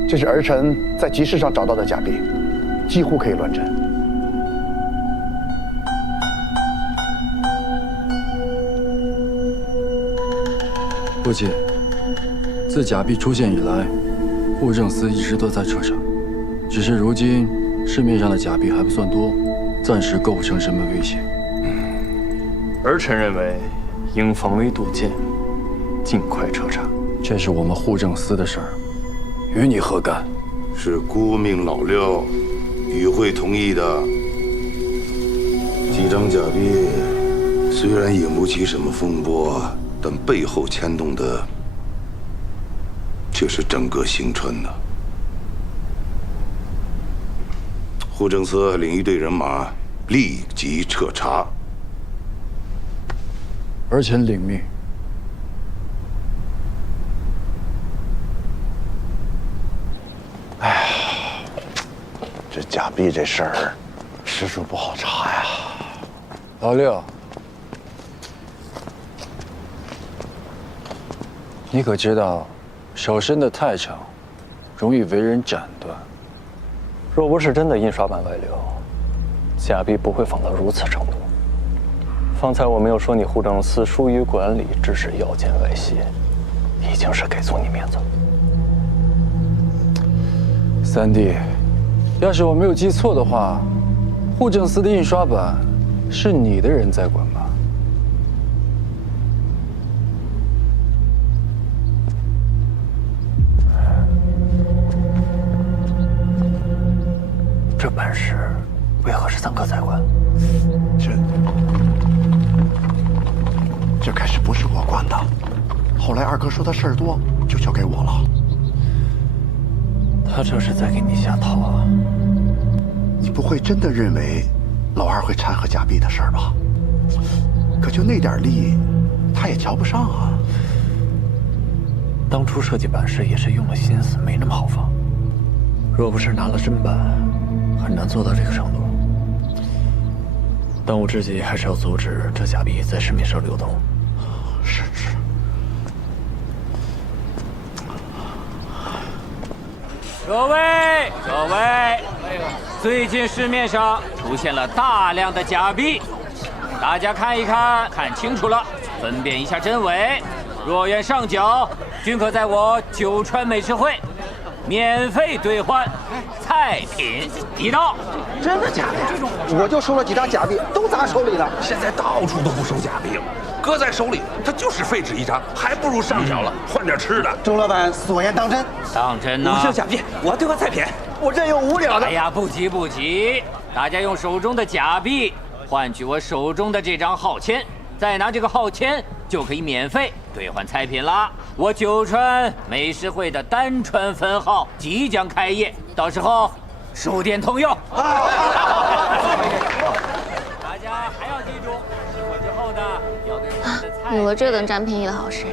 这是儿臣在集市上找到的假币，几乎可以乱真。父亲，自假币出现以来，户政司一直都在彻查，只是如今市面上的假币还不算多，暂时构不成什么威胁。儿臣认为应防微杜渐，尽快彻查。这是我们户政司的事儿，与你何干？是孤命老六与会同意的。几张假币虽然引不起什么风波，但背后牵动的却是整个新川的。户政司领一队人马立即彻查。儿臣领命。哎呀，这假币这事儿，实属不好查呀。老六，你可知道，手伸得太长，容易为人斩断。若不是真的印刷版外流，假币不会放到如此程度。方才我没有说你户政司疏于管理，致使腰间外泄，已经是给足你面子了。三弟，要是我没有记错的话，户政司的印刷版是你的人在管吧？这本事为何是三哥在管？这开始不是我管的，后来二哥说他事儿多，就交给我了。他这是在给你下套啊！你不会真的认为老二会掺和假币的事儿吧？可就那点利，他也瞧不上啊。当初设计版式也是用了心思，没那么好放。若不是拿了真版，很难做到这个程度。当务之急还是要阻止这假币在市面上流通。是。各位，最近市面上出现了大量的假币，大家看一看，看清楚了，分辨一下真伪。若愿上缴，均可在我九川美食会免费兑换菜品一道。真的假的呀？我就收了几张假币，都砸手里了。现在到处都不收假币了，搁在手里它就是废纸一张，还不如上缴了，换点吃的。周老板所言当真？当真呢？我是假币，我要兑换菜品。我任用无聊的。哎呀，不急，大家用手中的假币换取我手中的这张号签，再拿这个号签就可以免费兑换菜品啦。我九川美食会的丹川分号即将开业，到时候书店通用。大家还要记住，吃过之后呢，要对我们的菜。有了这等占便宜的好事，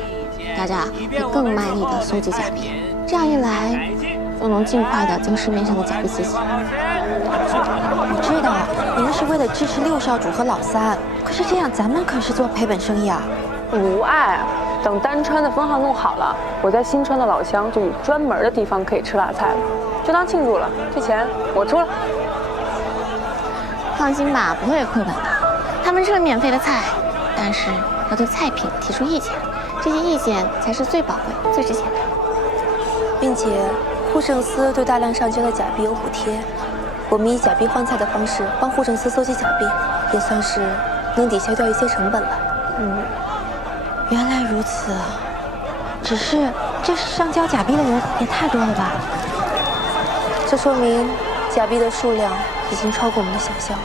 大家会更卖力地搜集假币，这样一来，就能尽快地将市面上的假币集齐。我知道你们是为了支持六少主和老三，可是这样咱们可是做赔本生意啊。无碍，等丹川的分号弄好了，我在新川的老乡就有专门的地方可以吃辣菜了，就当庆祝了。这钱我出了。放心吧，不会亏本的。他们吃了免费的菜，但是要对菜品提出意见，这些意见才是最宝贵、最值钱的。并且护圣司对大量上交的假币有补贴，我们以假币换菜的方式帮护圣司搜集假币，也算是能抵消掉一些成本了。原来如此，只是这上交假币的人也太多了吧？这说明假币的数量已经超过我们的想象。